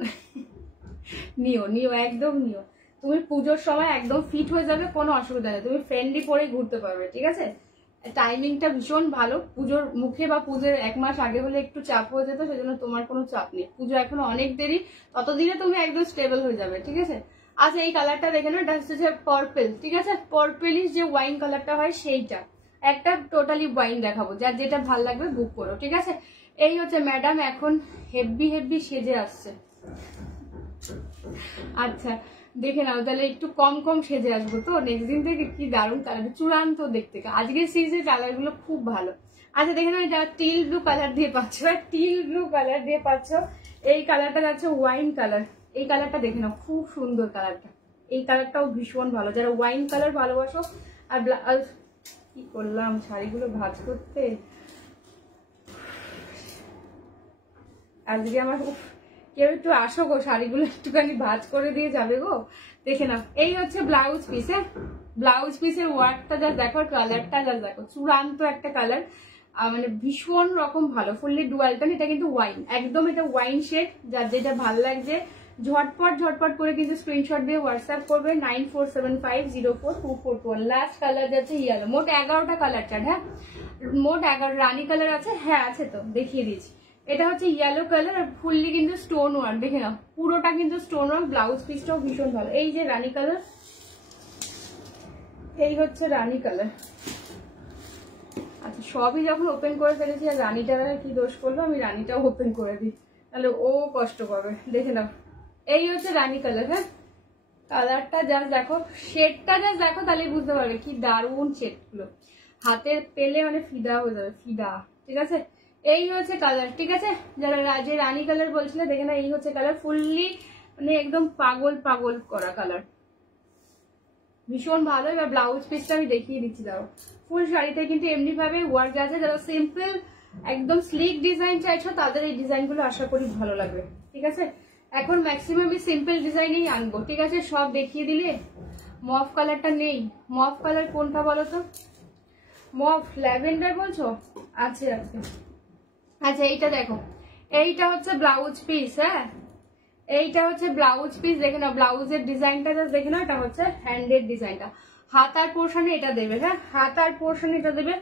নিও নিও, একদম নিও, তুমি পুজোর সময় একদম ফিট হয়ে যাবে, কোনো অসুবিধা নেই, তুমি ফেন্ডি পরে ঘুরতে পারবে, ঠিক আছে। টাইমিংটা ভীষণ ভালো, পুজোর মুখে বা পুজোর 1 মাস আগে হলে একটু চাপ হয়ে যেত, সেজন্য তোমার কোনো চাপ নেই, পুজো এখনো অনেক দেরি, ততদিনে তুমি একদম স্টেবল হয়ে যাবে, ঠিক আছে। আচ্ছা এই কালারটা দেখে না, এটা হচ্ছে পার্পেল, ঠিক আছে পার্পেলিশ যে ওয়াইন কালারটা হয় সেইটা, একটা টোটালি ওয়াইন দেখাবো, যার যেটা ভাল লাগবে বুক করো, ঠিক আছে। এই হচ্ছে ম্যাডাম এখন হেভি হেভি সেজে আসছে, আচ্ছা দেখে নাও তাহলে একটু কম কম সেজে আসবো তো নেক্সট দিন থেকে, কি দারুণ কালার, চূড়ান্ত দেখতে, আজকের সিরিজের কালার গুলো খুব ভালো। আচ্ছা দেখে নাও যা টিল ব্লু কালার দিয়ে পাচ্ছ, টিল ব্লু কালার দিয়ে পাচ্ছ, এই কালারটা যাচ্ছে ওয়াইন কালার, এই কালারটা দেখে নাও খুব সুন্দর কালারটা, এই কালারটাও ভীষণ ভালো, যারা ওয়াইন কালার ভালোবাসো। আর কি করলাম শাড়িগুলো ভাঁজ করতে, আজকে আমার কেউ একটু আসো গো, শাড়িগুলো একটুখানি ভাঁজ করে দিয়ে যাবে গো, দেখে নাও এই হচ্ছে ব্লাউজ পিস। হ্যাঁ ব্লাউজ পিসের ওয়ার্কটা যা দেখো, কালারটা যা দেখো, চূড়ান্ত একটা কালার, মানে ভীষণ রকম ভালো, ফুললি ডুয়ালটন, এটা কিন্তু ওয়াইন, একদম এটা ওয়াইন শেড, যার যেটা ভালো লাগছে ঝটপট ঝটপট করে কিন্তু স্ক্রিনশট দিয়ে হোয়াটসঅ্যাপ করবে 9475042421। লাস্ট কালার যাচ্ছে ইয়েলো, মোট 11টা কালার চার্ট। হ্যাঁ মোট 11 রানী কালার আছে, হ্যাঁ আছে তো দেখিয়ে দিচ্ছি, এটা হচ্ছে ইয়েলো কালার আর ফুললি কিন্তু স্টোন ওয়ার্ক, দেখে নাও পুরোটা কিন্তু স্টোন ওয়ার্ক, ব্লাউজ পিসটাও ভীষণ ভালো। এই যে রানী কালার, এই হচ্ছে রানী কালার। আচ্ছা সবই যখন ওপেন করে ফেলেছি, আর রানীটা কি দোষ করলো, আমি রানীটাও ওপেন করে দিই, তাহলে ও কষ্ট পাবে। দেখে নাও এই হচ্ছে রানী কালার। হ্যাঁ কালারটা জাস্ট দেখো, শেডটা জাস্ট দেখো, তাহলেই বুঝতে পারবে কি দারুণ শেডগুলো, হাতে পেলে মানে ফিদা হয়ে যাবে, ফিদা, ঠিক আছে। এই হচ্ছে কালার, ঠিক আছে, যারা যে রানী কালার বলছিল দেখে না, এই হচ্ছে কালার, ফুললি মানে একদম পাগল পাগল করা কালার, ভীষণ ভালো। এবার ব্লাউজ পিসটা আমি দেখিয়ে দিচ্ছি, দাও ফুল শাড়িতে কিন্তু এমনি ভাবে ওয়ার্ক আছে, যারা সিম্পল একদম স্লিক ডিজাইন চাইছো তাদের এই ডিজাইন গুলো আশা করি ভালো লাগবে, ঠিক আছে। এখন ম্যাক্সিমাম আমি সিম্পল ডিজাইনেই আনবো, ঠিক আছে, সব দেখিয়ে দিলে। মফ কালারটা নেই, মফ কালার কোনটা বলো তো, মফ ল্যাভেন্ডার বলছো, আছে আছে। আচ্ছা এইটা দেখো, এইটা হচ্ছে ব্লাউজ পিস। হ্যাঁ এইটা হচ্ছে ব্লাউজ পিস, দেখে নাও ব্লাউজের ডিজাইনটা দেখে নাও, এটা হচ্ছে হ্যান্ডের ডিজাইনটা, হাতার পোর্শনে এটা দেবে। হ্যাঁ হাতার পোর্শনে এটা দেবে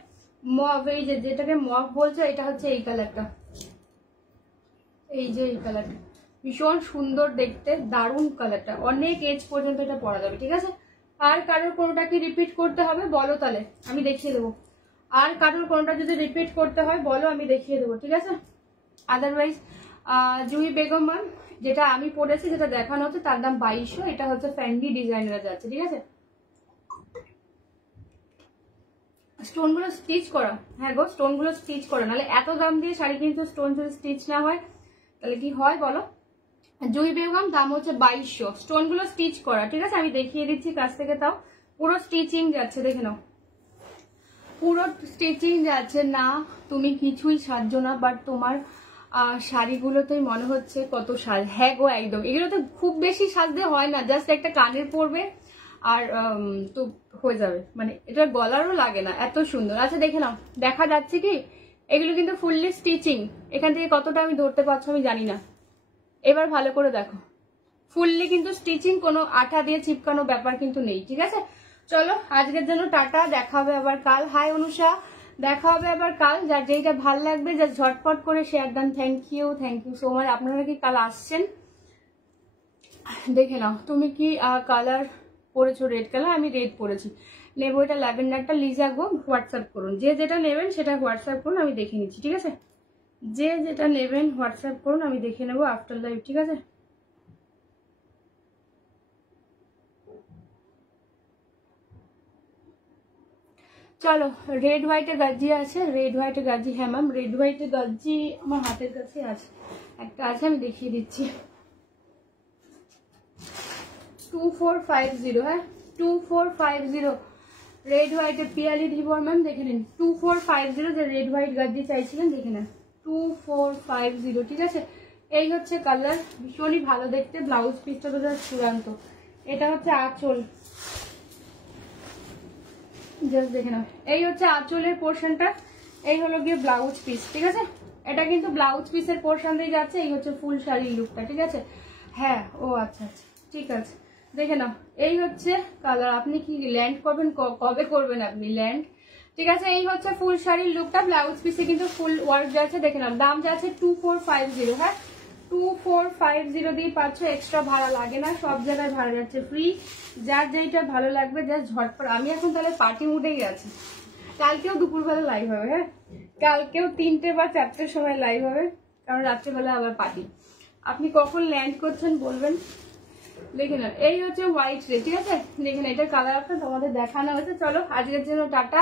মফ, এই যে যেটাকে মফ বলছে এটা হচ্ছে এই কালারটা, এই যে এই কালারটা ভীষণ সুন্দর দেখতে, দারুণ কালারটা, অনেক এজ পর্যন্ত এটা পরা যাবে, ঠিক আছে। আর কারোর কোনোটা কি রিপিট করতে হবে বলো, তাহলে আমি দেখিয়ে দেবো, আর কারোর কোনোটা যদি রিপিট করতে হয় বলো, আমি দেখিয়ে দেবো, ঠিক আছে। আদারওয়াইজ জুহি বেগম ম্যাম যেটা আমি পড়েছি, যেটা দেখানো হচ্ছে তার দাম 2200, এটা হচ্ছে ফ্যান্ডি ডিজাইনার যাচ্ছে, ঠিক আছে। স্টোন গুলো স্টিচ করা, হ্যাঁ গো স্টোন গুলো স্টিচ করা, নাহলে এত দাম দিয়ে শাড়ি কিন্তু স্টোন যদি স্টিচ না হয় তাহলে কি হয় বলো, জুই বেগম, দাম হচ্ছে 2200। স্টোন গুলো স্টিচ করা, ঠিক আছে, আমি দেখিয়ে দিচ্ছি কাছ থেকে, তাও পুরো স্টিচিং যাচ্ছে, দেখে নাও পুরো স্টিচিং যাচ্ছে না, তুমি কিছুই সাজছো না, বাট তোমার শাড়িগুলোতেই মনে হচ্ছে কত সাজ। হ্যাঁ গো একদম, এগুলো তো খুব বেশি সাজতে হয় না, জাস্ট একটা কানের পরবে আর তো হয়ে যাবে, মানে এটা গলারও লাগে না, এত সুন্দর। আচ্ছা দেখে নাও, দেখা যাচ্ছে কি এগুলো কিন্তু ফুললি স্টিচিং, এখান থেকে কতটা আমি ধরতে পারছো আমি জানি না, এবার ভালো করে দেখো, ফুললি কিন্তু স্টিচিং, কোনো আঠা দিয়ে চিপকানো ব্যাপার কিন্তু নেই, ঠিক আছে। চলো আজকের জন্য টাটা, দেখা হবে আবার কাল। হাই অনুষা, দেখা হবে আবার কাল। যার যেইটা ভাল লাগবে যা ঝটপট করে share done. Thank you so much. আপনারা কি কাল আসছেন? দেখে নাও, তুমি কি কালার পরেছো? রেড কালার, আমি রেড পরেছি, নেবো এটা ল্যাভেন্ডারটা। লিজা গো হোয়াটসঅ্যাপ করুন, যে যেটা নেবেন সেটা হোয়াটসঅ্যাপ করুন, আমি দেখে নিচ্ছি, ঠিক আছে। যে যেটা নেবেন হোয়াটসঅ্যাপ করুন, আমি দেখে নেবো আফটার লাইভ, ঠিক আছে। চলো, রেড হোয়াইটে গাজি আছে, রেড হোয়াইটে গাজি, হ্যাঁ ম্যাম রেড হোয়াইটে গাজি আমার হাতের কাছে আছে, একটা আছে, আমি দেখিয়ে দিচ্ছি। 2450, হ্যাঁ 2450 রেড হোয়াইটে পিয়ালি ধীবর ম্যাম, দেখে নিন 2450, যে রেড হোয়াইট গাজি চাইছিলেন দেখে নেন 2450, ঠিক আছে। এই হচ্ছে কালার, ভীষণই ভালো দেখতে, ব্লাউজ পিসটা তো চূড়ান্ত। এটা হচ্ছে আঁচল, জাস্ট দেখে নাও, এই হচ্ছে আঁচলের পোর্শনটা, এই হলো গিয়ে ব্লাউজ পিস, ঠিক আছে। এটা কিন্তু ব্লাউজ পিসের পোর্শন দিয়ে যাচ্ছে, এই হচ্ছে ফুল শাড়ির লুকটা, ঠিক আছে। হ্যাঁ ও আচ্ছা আচ্ছা, ঠিক আছে, দেখে নাও এই হচ্ছে কালার। আপনি কি ল্যান্ড করবেন, কবে করবেন আপনি ল্যান্ড, ঠিক আছে। এই হচ্ছে ফুল শাড়ির লুকটা, ব্লাউজ পিসে কিন্তু ফুল ওয়ার্ক যাচ্ছে, দেখে নাও। দাম যাচ্ছে 2450, হ্যাঁ 2450 দিয়ে পাচ্ছ, এক্সট্রা ভাড়া লাগে না, সব জায়গায় ভাড়া যাচ্ছে ফ্রি। যার যেইটা ভালো লাগবে জাস্ট ঝটপট। আমি এখন তাহলে পার্টি মুডেই আছি, কালকেও দুপুরবেলা লাইভ হবে, হ্যাঁ কালকেও 3টে বা 4টের সময় লাইভ হবে, কারণ রাত্রেবেলা আবার পার্টি। আপনি কখন ল্যান্ড করছেন বলবেন। দেখে না, এই হচ্ছে হোয়াইট রে, ঠিক আছে, দেখে না, এটা কালার একটা তোমাদের দেখানো হয়েছে। চলো আজকের জন্য টাটা,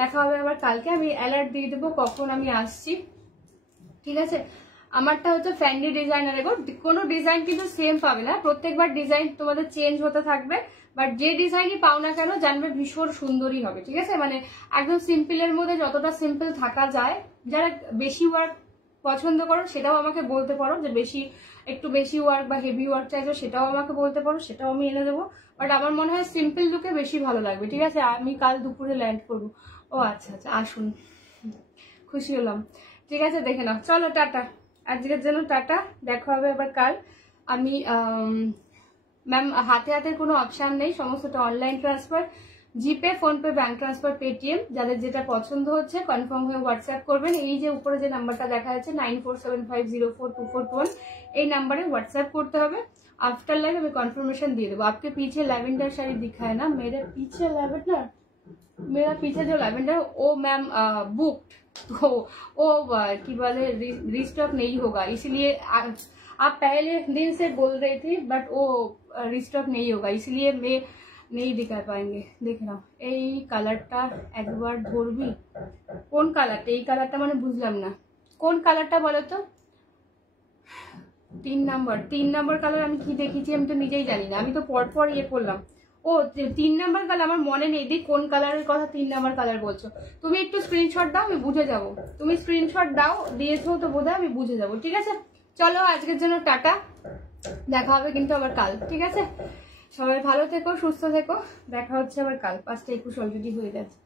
দেখা হবে আবার কালকে। আমি অ্যালার্ট দিয়ে দেবো কখন আমি আসছি, ঠিক আছে। আমারটা হচ্ছে ফ্যান্ডি ডিজাইনার, কোনো ডিজাইন কিন্তু সেম পাবে না, প্রত্যেকবার ডিজাইন তোমাদের চেঞ্জ হতে থাকবে, বাট যে ডিজাইনই পাও না কেন জানবে ভীষণ সুন্দরই হবে, ঠিক আছে। মানে একদম সিম্পলের মধ্যে যতটা সিম্পল থাকা যায়, যারা বেশি ওয়ার্ক পছন্দ করো সেটাও আমাকে বলতে পারো, যে একটু বেশি ওয়ার্ক বা হেভি ওয়ার্ক চাইছো সেটাও আমাকে বলতে পারো, সেটাও আমি এনে দেবো, বাট আমার মনে হয় সিম্পল লুকে বেশি ভালো লাগবে, ঠিক আছে। আমি কাল দুপুরে ল্যান্ড করবো। ও আচ্ছা আচ্ছা, আসুন, খুশি হলাম, ঠিক আছে। দেখে নাও, চলো টাটা, আজকের জন্য টাটা, দেখা হবে আবার কাল। আমি ম্যাম হাতে হাতে কোনো অপশান নেই, সমস্তটা অনলাইন ট্রান্সফার, জিপে, ফোনপে, ব্যাংক ট্রান্সফার, পেটিএম, যাদের যেটা পছন্দ হচ্ছে কনফার্ম হয়ে হোয়াটসঅ্যাপ করবেন। এই যে উপরে যে নাম্বারটা দেখা যাচ্ছে 9475042421, এই নাম্বারে হোয়াটসঅ্যাপ করতে হবে। आफ्टर लाइव আমি কনফার্মেশন দিয়ে দেবো। आपके पीछे लैवेंडर শাড়ি दिखा है ना, मेरे पीछे लैवेंडर, मेरा पीछे जो लैवेंडर वो मैम बुक्ड, तो वो की बोले रिस्टॉक नहीं होगा, इसलिए आप पहले दिन से बोल रही थी, बट वो रिस्टॉक नहीं होगा, इसलिए मैं नहीं दिखा पाएंगे। देख ना এই কালারটা একবার ধরবি, কোন কালারটা, এই কালারটা মানে বুঝলাম না কোন কালারটা বলো তো। 3 নাম্বার কালার আমি কি দেখেছি আমি তো নিজেই জানি না, আমি তো পরপর ইয়ে করলাম। ও 3 নাম্বার কালার আমার মনে নেই, দি কোন কালারের কথা 3 নাম্বার কালার বলছো। তুমি একটু স্ক্রিনশট দাও, আমি বুঝে যাব, তুমি স্ক্রিনশট দাও, দিয়েছো তো বোধহয়, আমি বুঝে যাব, ঠিক আছে। চলো আজকের জন্য টাটা, দেখা হবে কিন্তু আবার কাল, ঠিক আছে। সবাই ভালো থেকো, সুস্থ থেকো, দেখা হচ্ছে আবার কাল। 5টা 21 অলরেডি হয়ে গেছে।